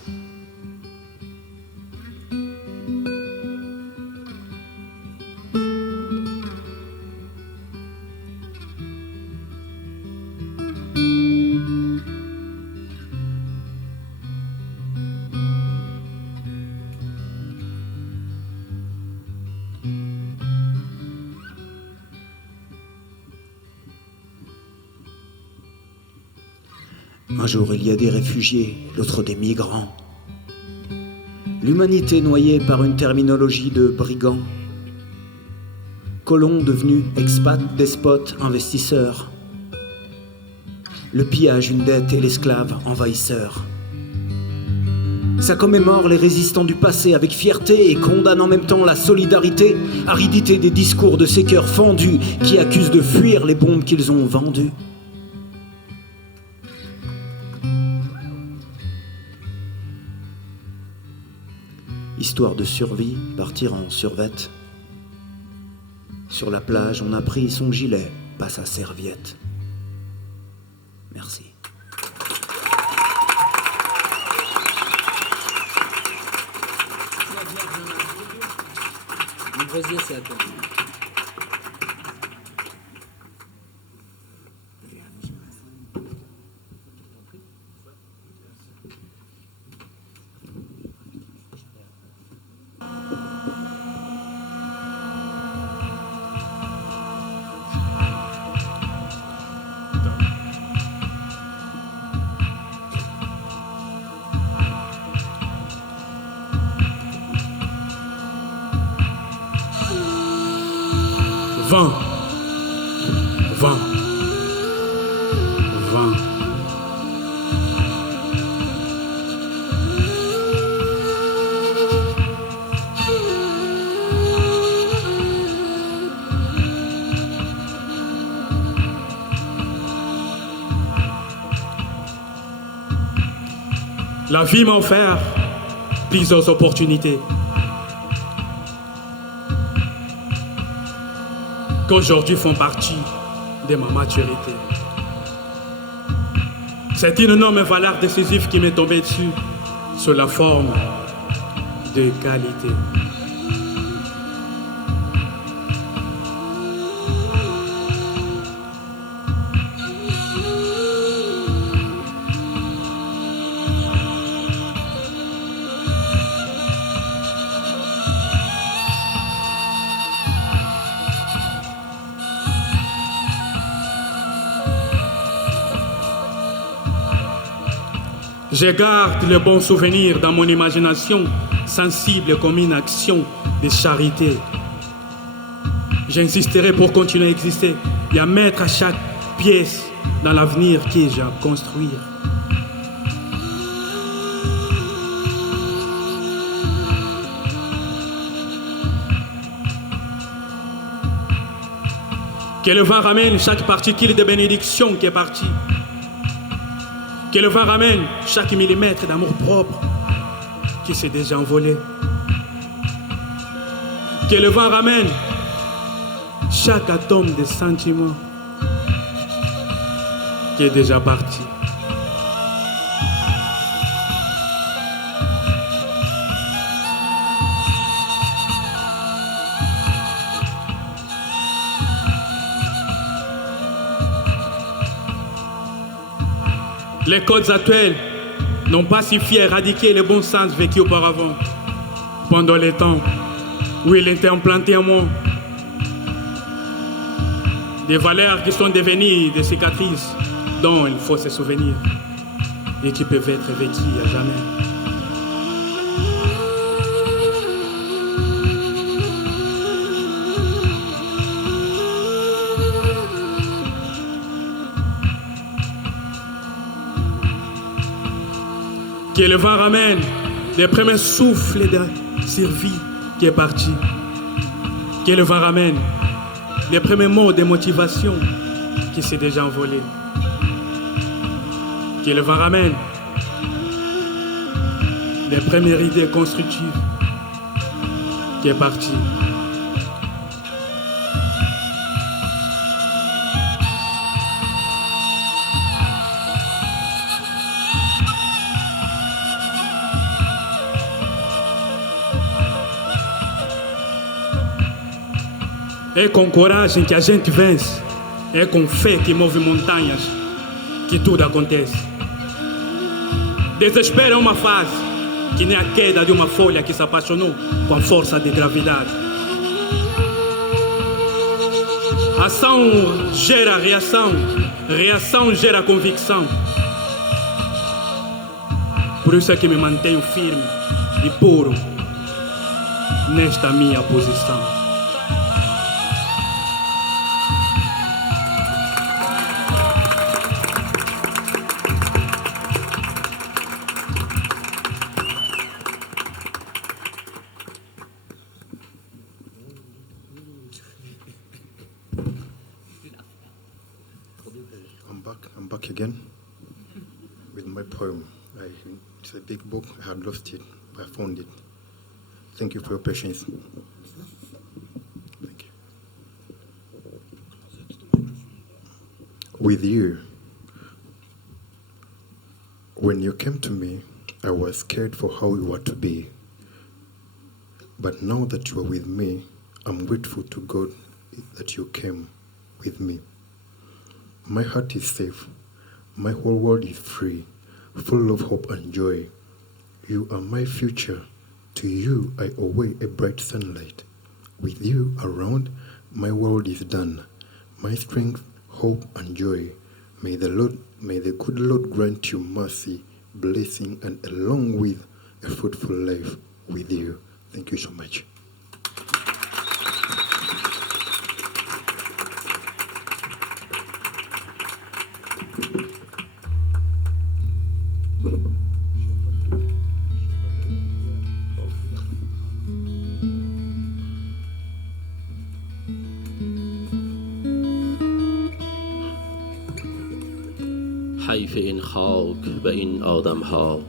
Un jour il y a des réfugiés, l'autre des migrants. L'humanité noyée par une terminologie de brigands. Colons devenus expats, despotes, investisseurs. Le pillage une dette et l'esclave envahisseur. Ça commémore les résistants du passé avec fierté et condamne en même temps la solidarité, aridité des discours de ces cœurs fendus qui accusent de fuir les bombes qu'ils ont vendues. Histoire de survie, partir en survette. Sur la plage, on a pris son gilet, pas sa serviette. Merci. Vent. Vent. Vent. La vie m'a offert plusieurs opportunités qu'aujourd'hui font partie de ma maturité. C'est une énorme valeur décisive qui m'est tombée dessus sous la forme de qualité. Je garde le bon souvenir dans mon imagination, sensible comme une action de charité. J'insisterai pour continuer à exister et à mettre à chaque pièce dans l'avenir que j'ai à construire. Que le vent ramène chaque particule de bénédiction qui est partie. Que le vent ramène chaque millimètre d'amour propre qui s'est déjà envolé. Que le vent ramène chaque atome de sentiment qui est déjà parti. Les codes actuels n'ont pas suffi à éradiquer le bon sens vécu auparavant, pendant les temps où il était implanté en moi. Des valeurs qui sont devenues des cicatrices dont il faut se souvenir et qui peuvent être vécues à jamais. Que le vent ramène les premiers souffles de survie qui est parti. Que le vent ramène les premiers mots de motivation qui s'est déjà envolé. Que le vent ramène les premières idées constructives qui est parti. É com coragem que a gente vence. É com fé que move montanhas que tudo acontece. Desespero é uma fase que nem a queda de uma folha que se apaixonou com a força de gravidade. Ação gera reação, reação gera convicção. Por isso é que me mantenho firme e puro nesta minha posição. I'm back again with my poem. It's a big book. I had lost it, but I found it. Thank you for your patience. Thank you. With you, when you came to me, I was scared for how you were to be. But now that you are with me, I'm grateful to God that you came with me. My heart is safe. My whole world is free, full of hope and joy. You are my future. To you I owe a bright sunlight. With you around, my world is done. My strength, hope, and joy. May the good Lord grant you mercy, blessing, and along with a fruitful life with you. Thank you so much. حیف این خاک و این آدم ها،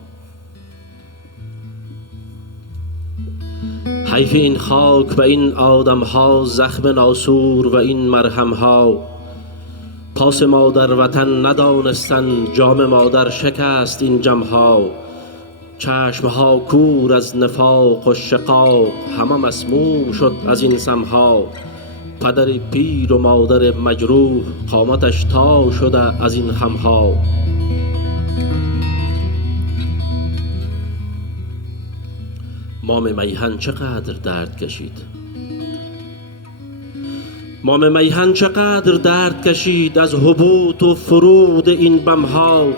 حیف این خاک و این آدم ها، زخم ناسور و این مرهم ها. پاس ما در وطن ندانستن، جام ما در شکست این جم ها. چشم ها کور از نفاق و شقاق، همه مسموم شد از این سم ها. پدر پیر و مادر مجروح، قامتش تا شده از این خم ها. مام میهن چقدر درد کشید، مام میهن چقدر درد کشید از هبوط و فرود این بم ها.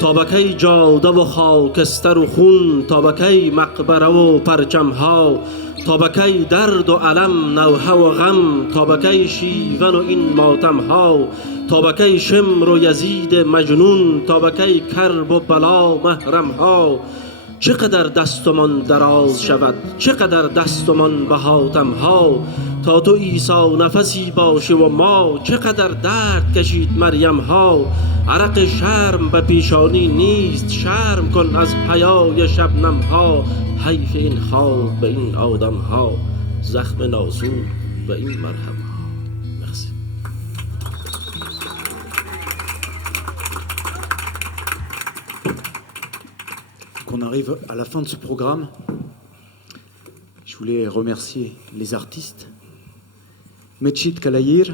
تا به کی جاده و خاکستر و خون، تا به کی مقبره و پرچم ها، تا به کی درد و علم نوحه و غم، تا به کی شیون و این ماتم ها، تا به کی شمر و یزید مجنون، تا به کی کرب و بلا محرم ها. چقدر دستمان دراز شود، چقدر دستمان به حاتم ها، تا تو عیسی نفسی باشه و ما چقدر درد کشید مریم ها. عرق شرم به پیشانی نیست، شرم کن از حیای شبنم ها. حیف این خاک به این آدم ها، زخم نازور به این مرهم ها. مرسی. On arrive à la fin de ce programme. Je voulais remercier les artistes. Mechit Kalayir,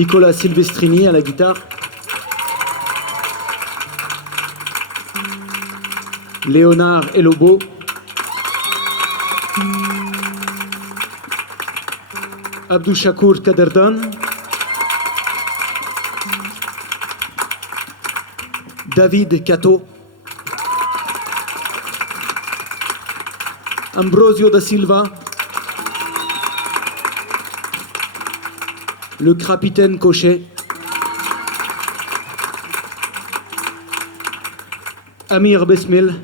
Nicolas Silvestrini à la guitare, Léonard Elobo, Abdou Shakur Kaderdan, David Cato, Ambrosio da Silva, le capitaine Cochet, Amir Besmil,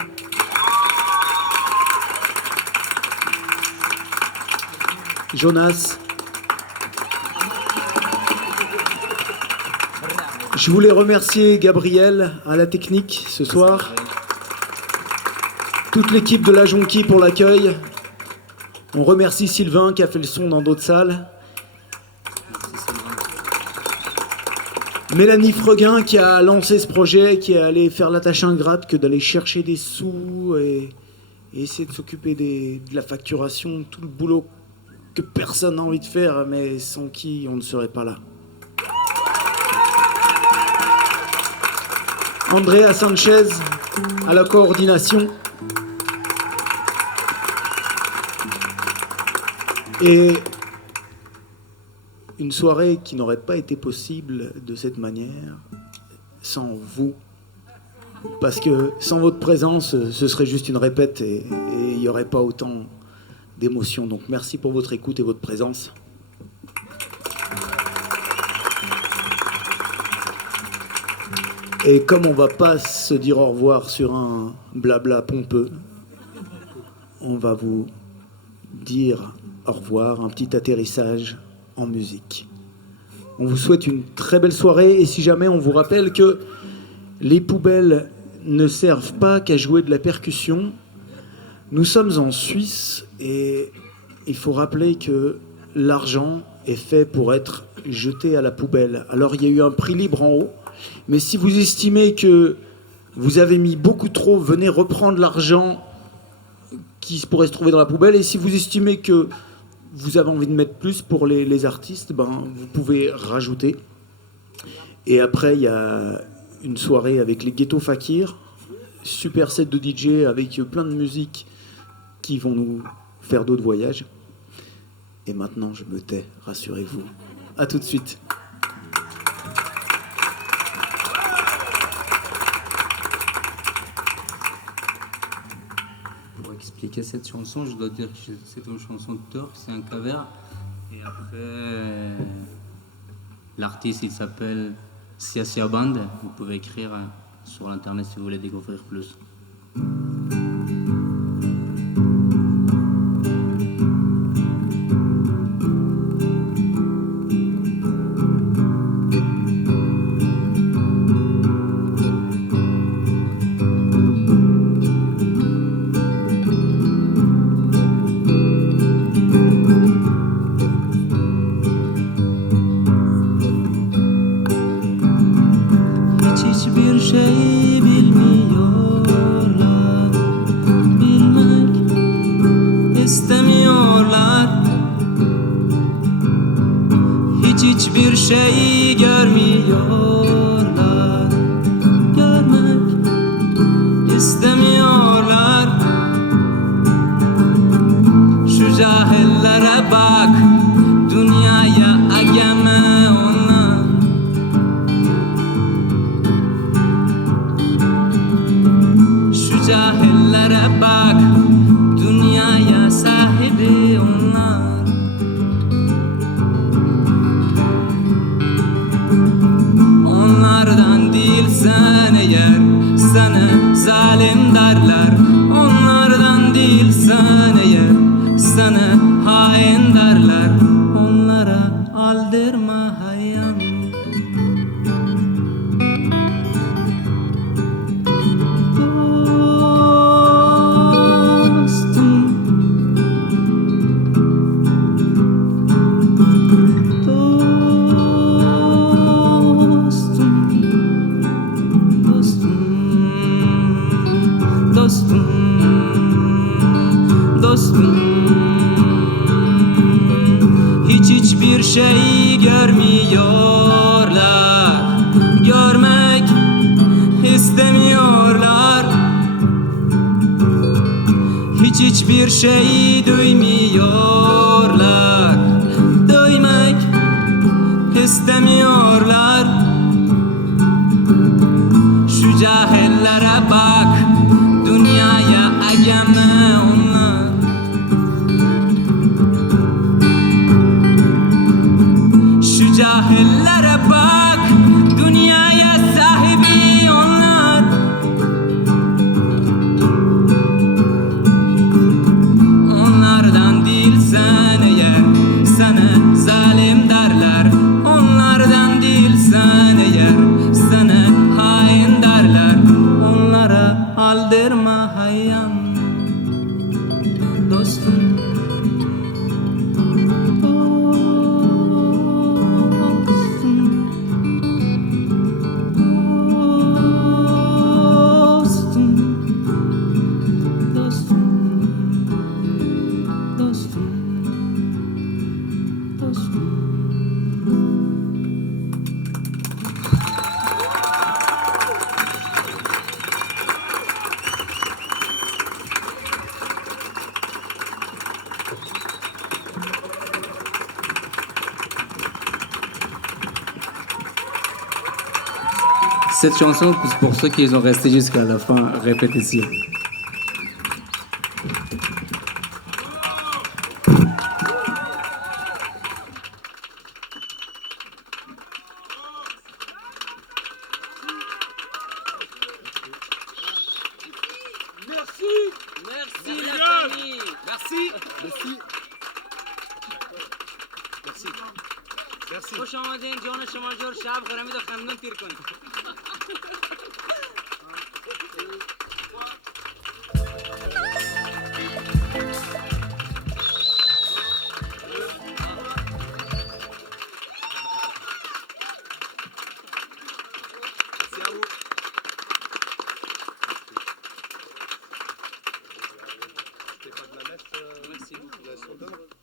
Jonas. Je voulais remercier Gabriel à la technique ce soir, toute l'équipe de la Jonquille pour l'accueil. On remercie Sylvain qui a fait le son dans d'autres salles. Mélanie Freguin qui a lancé ce projet, qui est allée faire la tâche ingrate que d'aller chercher des sous et essayer de s'occuper de la facturation, tout le boulot que personne n'a envie de faire, mais sans qui on ne serait pas là. Andrea Sanchez à la coordination. Et une soirée qui n'aurait pas été possible de cette manière sans vous. Parce que sans votre présence, ce serait juste une répète et il n'y aurait pas autant d'émotions. Donc merci pour votre écoute et votre présence. Et comme on va pas se dire au revoir sur un blabla pompeux, on va vous dire au revoir, un petit atterrissage en musique. On vous souhaite une très belle soirée et si jamais on vous rappelle que les poubelles ne servent pas qu'à jouer de la percussion, nous sommes en Suisse et il faut rappeler que l'argent est fait pour être jeté à la poubelle. Alors il y a eu un prix libre en haut, mais si vous estimez que vous avez mis beaucoup trop, venez reprendre l'argent qui pourrait se trouver dans la poubelle. Et si vous estimez que vous avez envie de mettre plus pour les artistes, ben, vous pouvez rajouter. Et après, il y a une soirée avec les Ghetto Fakir, super set de DJ avec plein de musique qui vont nous faire d'autres voyages. Et maintenant, je me tais, rassurez-vous. À tout de suite. Pour expliquer cette chanson, je dois dire que c'est une chanson turque, c'est un cover. Et après, l'artiste il s'appelle Sia Band. Vous pouvez écrire sur l'internet si vous voulez découvrir plus. Hiçbir şey bilmiyorlar, bilmek istemiyorlar. Hiçbir şey görmüyorlar, görmek istemiyorlar. Şu cahillere bak, dünyaya egemen sana zalim derler. Onlardan değil saneye, sana hain derler. Onlara aldırma hayyan. Dostum, dostum, dostum. Hiçbir şey görmüyorlar, görmek istemiyorlar. Hiçbir şey duymuyorlar, duymak istemiyorlar. Şu cahillere bak, dünyaya egeme onlar. Şu cahillere bak, dünyaya sahibi onlar. Onlardan değil seneye, sana zalim derler. Onlardan değil seneye, sana hain derler. Onlara aldırma hayyan. Dostum, dostum, dostum, dostum, dostum. Cette chanson, pour ceux qui ont resté jusqu'à la fin, répétition. Merci la famille. Merci. خوش آمدین جان شما جور شب خرمی و خندون تیر کنید. Merci.